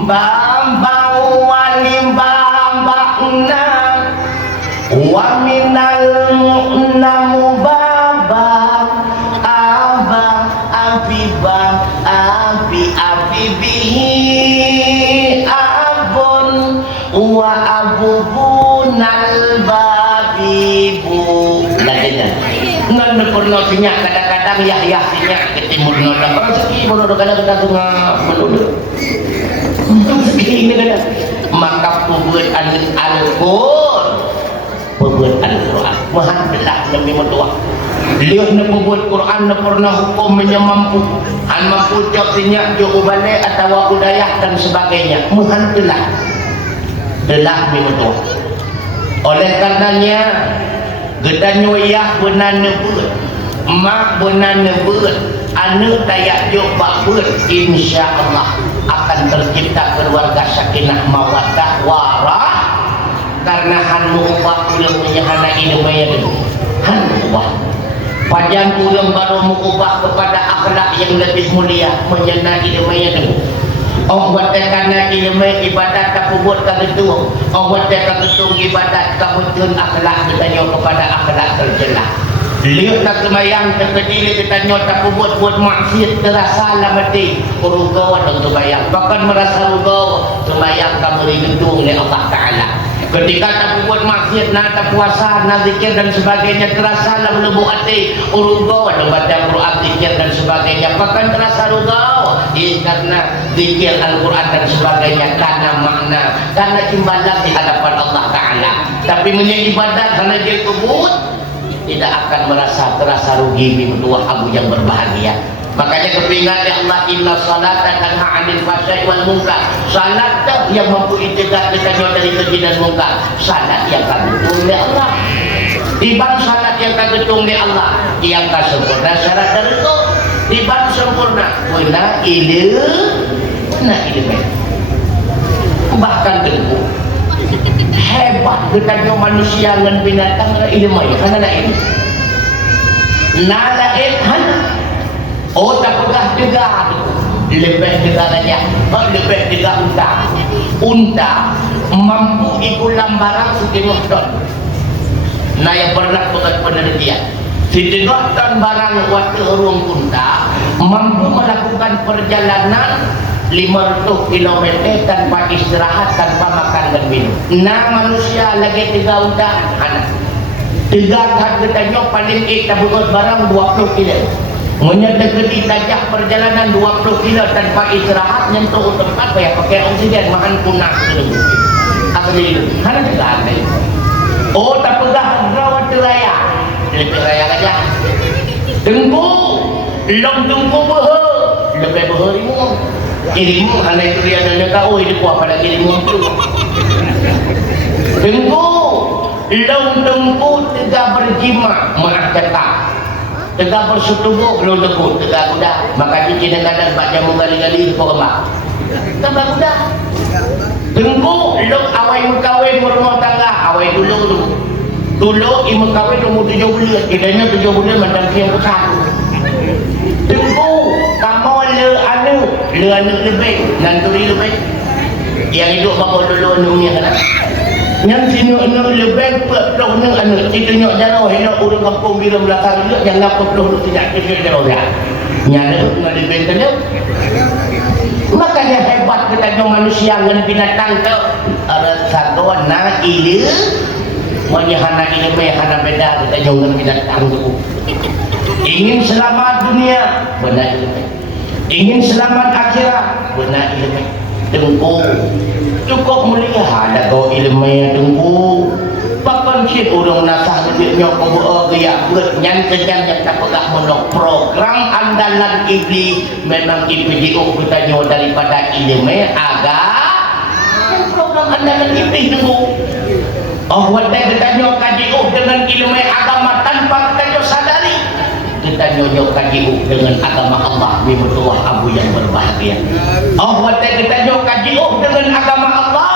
bambang walim bambakna wa minal mu'namu baba aba abiba abibihi abun wa abubunal babibu lagi ngan pernah sinyak kadang-kadang yah sinyak ketimur nona rezeki baru kadang-kadang tengah menunduk rezeki ini kadang maka kubur al-qur pembuat Al-Quran mahan belah Nabi Mutua lihat na pembuat Quran na pernah hukum menyamampu han mampu jawab tinyak jo ubale atau budaya dan sebagainya mahan belah Nabi Mutua oleh karenanya gedanyo yah benar nebut mak benar nebut anu tayak jo bakbut insyaallah akan tercipta keluarga sakinah mawaddah warah karena han mengubah ulangnya hana ini maya dulu han mengubah panjang ulang baru mengubah kepada akhlak yang lebih mulia menyenangi ini maya dulu orang karena ilmu ibadat tak buat kagetung orang kagetung ibadat kagetung akhlak bertanya kepada akhlak tercela lihat nak semayang terkejil kita nyota buat maksiat terasa lah mati urugaw atau semayang bahkan merasa urugaw semayang kamu dilindung oleh Allah Ta'ala ketika tak buat maksiat nak tak puasa nak zikir dan sebagainya terasa lah melebuk hati urugaw atau baca Quran zikir dan sebagainya bahkan terasa urugaw karena zikir Al-Quran dan sebagainya karena makna karena imbalan di hadapan Allah Ta'ala tapi menyibadat karena dia kebut tidak akan merasa terasa rugi di berdua abu yang berbahagia makanya kepingan ya Allah inna salata tanha 'anil fahsya'i wal munkar salat yang mampu mencegah kita dari keji dan munkar salat yang kagetung oleh Allah dibang salat yang kagetung oleh Allah yang sempurna syarat tertentu dibang sempurna guna ilmu bahkan tentu hebat betanya manusia dengan binatang ilmu karena ada ini nala hana oh tak pegah juga lebih juga raja lebih juga unta mampu ikut lambaran setengah ton nah yang pernah buat penelitian setengah ton barang waktu ruang unta mampu melakukan perjalanan 500 km tanpa istirahat, tanpa makan dan minum. Nah manusia lagi 3 unta anak 3 harganya paling kita buat barang 20 km menyedekati tajak perjalanan 20 km tanpa istirahat nyentuh tempat ya pakai oksigen makan punah dulu asli karena tidak ada oh tak pegah rawat raya lebih raya aja tengku long tengku behe lebih behe ilmu anak itu dia dan tahu hidup pada ilmu itu tengku long tengku tidak berjima menakutkan tidak bersetubuh belum teguh tidak kuda maka cici kadang baca menggali-gali kau emak tidak kuda tengku long awai mengkawin berumah tangga awai dulu ibu kawin umur 7 bulan kidanya 7 bulan macam siang besar tengku kamu le anu lebih nanturi lebih yang hidup bakal dulu anunya kan yang sini anu lebih peluh ni anu citanya jauh hidup urang kampung bila belakang dia yang nak peluh tidak kecil jauh dah nyala nak lebih tanya makanya hebat kita manusia dengan binatang tu ada satu na ilmu menyahana ilmu hana beda kita dengan binatang tu ingin selamat dunia benar ilmu ingin selamat akhirat benar ilmu tengku cukup mulia ada kau ilmu yang tengku bahkan si urang nasah dia kau gaya buat nyan kejan yang tak pegah menok program andalan iblis memang IPJO bertanya daripada ilmu agak program andalan iblis tengku oh wadah bertanya KJO dengan ilmu agama tanpa kita sadari kita nyonyok KJO dengan agama Allah bimutullah abu yang berbahagia oh wadah kita nyonyok KJO dengan agama Allah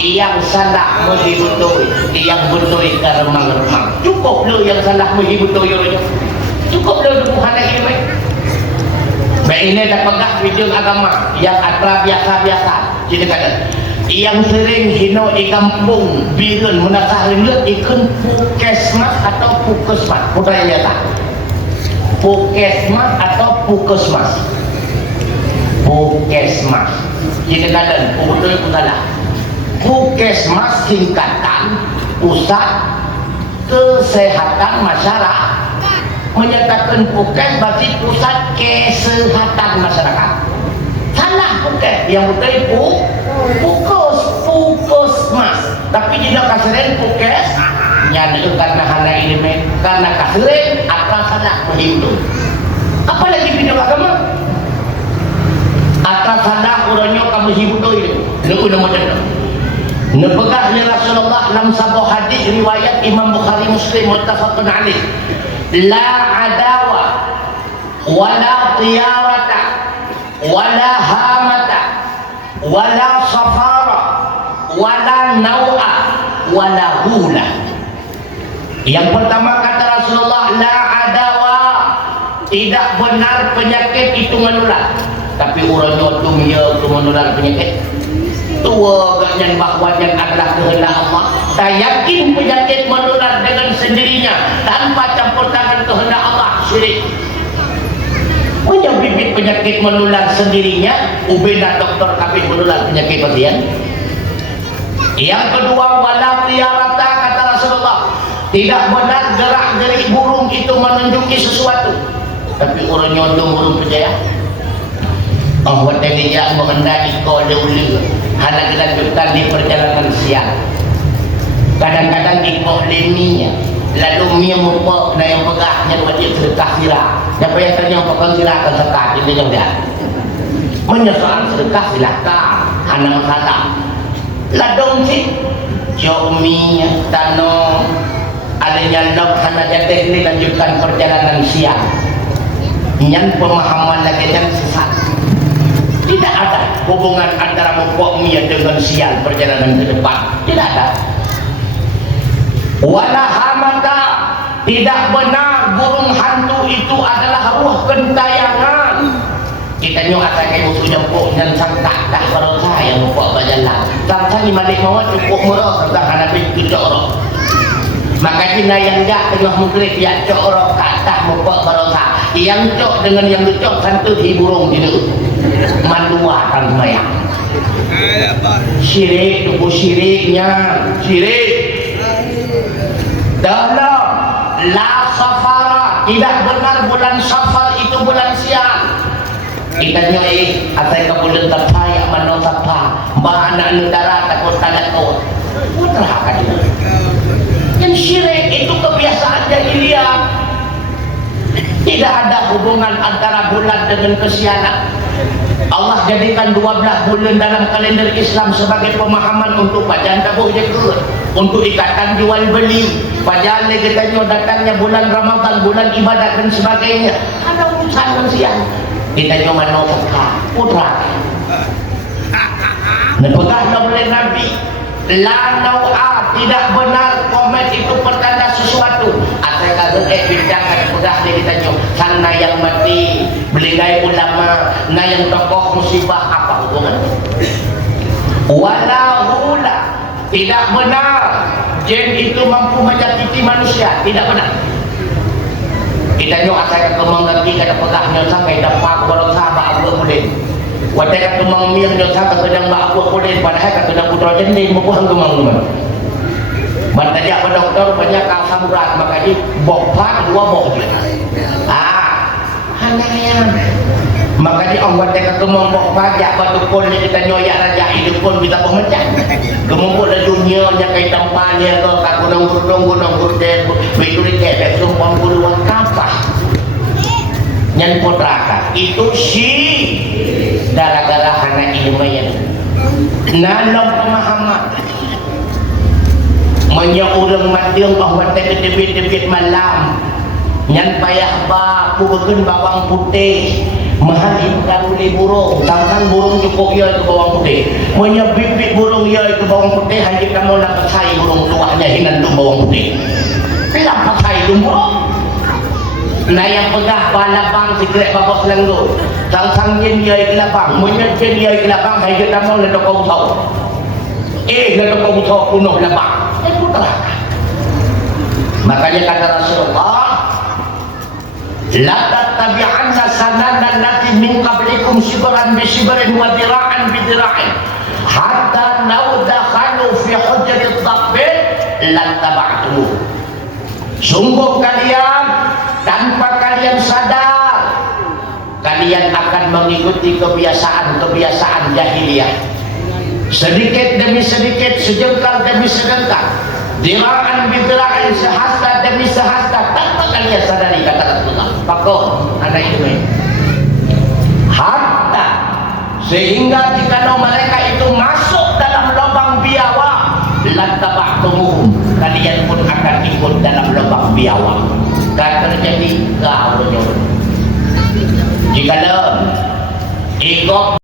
yang salah menghibutui yang betul ke remang-remang cukup lo yang salah menghibutui cukup lo Tuhan yang ini baik ini dah pegah video agama yang atrap biasa-biasa jadi kata yang sering hino di kampung birun menakah lihat ikut pukesmas atau pukesmas putra yang tak pukesmas atau pukesmas jadi kata betul salah Pukesmas singkatan Pusat Kesehatan Masyarakat menyatakan Pukes berarti Pusat Kesehatan Masyarakat salah Pukes yang betul Pukesmas tapi tidak kasirin Pukes nyana karena hana ilmu karena kahlen atau hana menghidup apalagi bidang agama atas hana urangnya kamu hidup itu nunggu macam Nebegahnya Rasulullah dalam sebuah hadis riwayat Imam Bukhari Muslim muttafaqun alaih la adawa wala tiyarata wala hamata wala safara wala nawa wala hula. Yang pertama kata Rasulullah la adawa, tidak benar penyakit itu menular, tapi urangnya dumia itu menular penyakit tua agaknya bahwanya adalah kehendak Allah. Tak yakin penyakit menular dengan sendirinya tanpa campur tangan kehendak Allah, syirik. Punya bibit penyakit menular sendirinya, ubena doktor kabin menular penyakit pasien. Yang kedua, wala tiarata kata Rasulullah, tidak benar gerak-gerik burung itu menunjuki sesuatu, tapi orang nyondong burung percaya. Allah tidak mengendaki kau dahulu anak dilanjutkan di perjalanan siang. Kadang-kadang ikut leminya lalu mia mupok na yang pegahnya wajib sedekah sirah. Siapa yang tanya pokok silakan sedekah ini yang dia menyesal sedekah silakan anak masalah ladong sih jominya tano adanya log hana jateh ini lanjutkan perjalanan siang nyan pemahaman lagi yang sesat. Tidak ada hubungan antara mupok mia dengan siang perjalanan ke depan, tidak ada. Wala hamata, tidak benar burung hantu itu adalah ruh gentayangan. Kita nyok akan kayak musuh jempuk dan sang tak baru saya mupok berjalan. Sang ni malik mawat cukup murah serta hanapi kecok. Maka jina yang gak tengah mengkrik ya cok roh kata mupok barosa yang cok dengan yang cok santu di burung gitu mandua kan semayang syirik tubuh syiriknya syirik dalam la safara, tidak benar bulan safar itu bulan siang. Kita nyoi asal ke bulan tapa yang mana tapa mbak anak negara takut tanda takut putra akan itu yang syirik itu kebiasaan jahiliyah. Tidak ada hubungan antara bulan dengan kesianan. Allah jadikan 12 bulan dalam kalender Islam sebagai pemahaman untuk bacaan tabuh jagur, untuk ikatan jual beli. Padahal kita datangnya bulan Ramadan, bulan ibadat dan sebagainya. Ada urusan siang. Kita cuma nota putra. Nepegahlah oleh Nabi. La nau'a, tidak benar komen itu pertanda sesuatu. Asal kagak bidang kan pedah dia ditanya sana yang mati belingai ulama na yang tokoh musibah apa hubungan. Wala hula, tidak benar jin itu mampu menyakiti manusia, tidak benar. Kita nyok asal kemang lagi kada pegahnya sampai dapat kalau sahabat aku boleh. Wadah kat kemang miang yang sangat kedang bak aku boleh padahal kat kedang putra jenis mempunyai kemang. Bantajak pada doktor banyak kalsam berat maka di bokpat dua bok je. Hanya maka di orang kat kemang bokpat jak batu pun kita nyoyak raja hidup pun kita pemecah. Kemumpul dah dunia yang kait tampaknya ke kat gunung gurdek begitu dikepek sumpah puluhan kapah. Nyan potraka itu si gara-gara hana ilmu yang nanom pemahaman menyaulang matiung bahwa tebit-tebit malam nyan payah ba pubekeun bawang putih mahal itu boleh burung tangkan burung cukup ya itu bawang putih punya bibit burung ya itu bawang putih hanya kamu nak pasai burung tuanya hinan tu bawang putih tidak pasai tu burung. Nah yang pegah balabang sikrek babak selenggu sang jen dia ikelabang monyet jen dia ikelabang hai kita mau le toko utau le toko utau kuno labang itu telah. Makanya kata Rasulullah la tattabi'anna sanana allati min qablikum shibran bi shibrin wa dira'an bi dira'in hatta law dakhalu fi hujjati ad-dabbin lan taba'tumu. Sungguh kalian tanpa kalian sadar kalian akan mengikuti kebiasaan jahiliyah sedikit demi sedikit, sejengkal demi sejengkal. Diraan bidiraan sehasta demi sehasta tanpa kalian sadari kata Rasulullah. Pakon anak itu hatta sehingga jika mereka itu masuk dalam lubang biawa lantaba'tumuhum, kalian pun akan ikut dalam lubang biawa. Kan terjadi kau jika ikut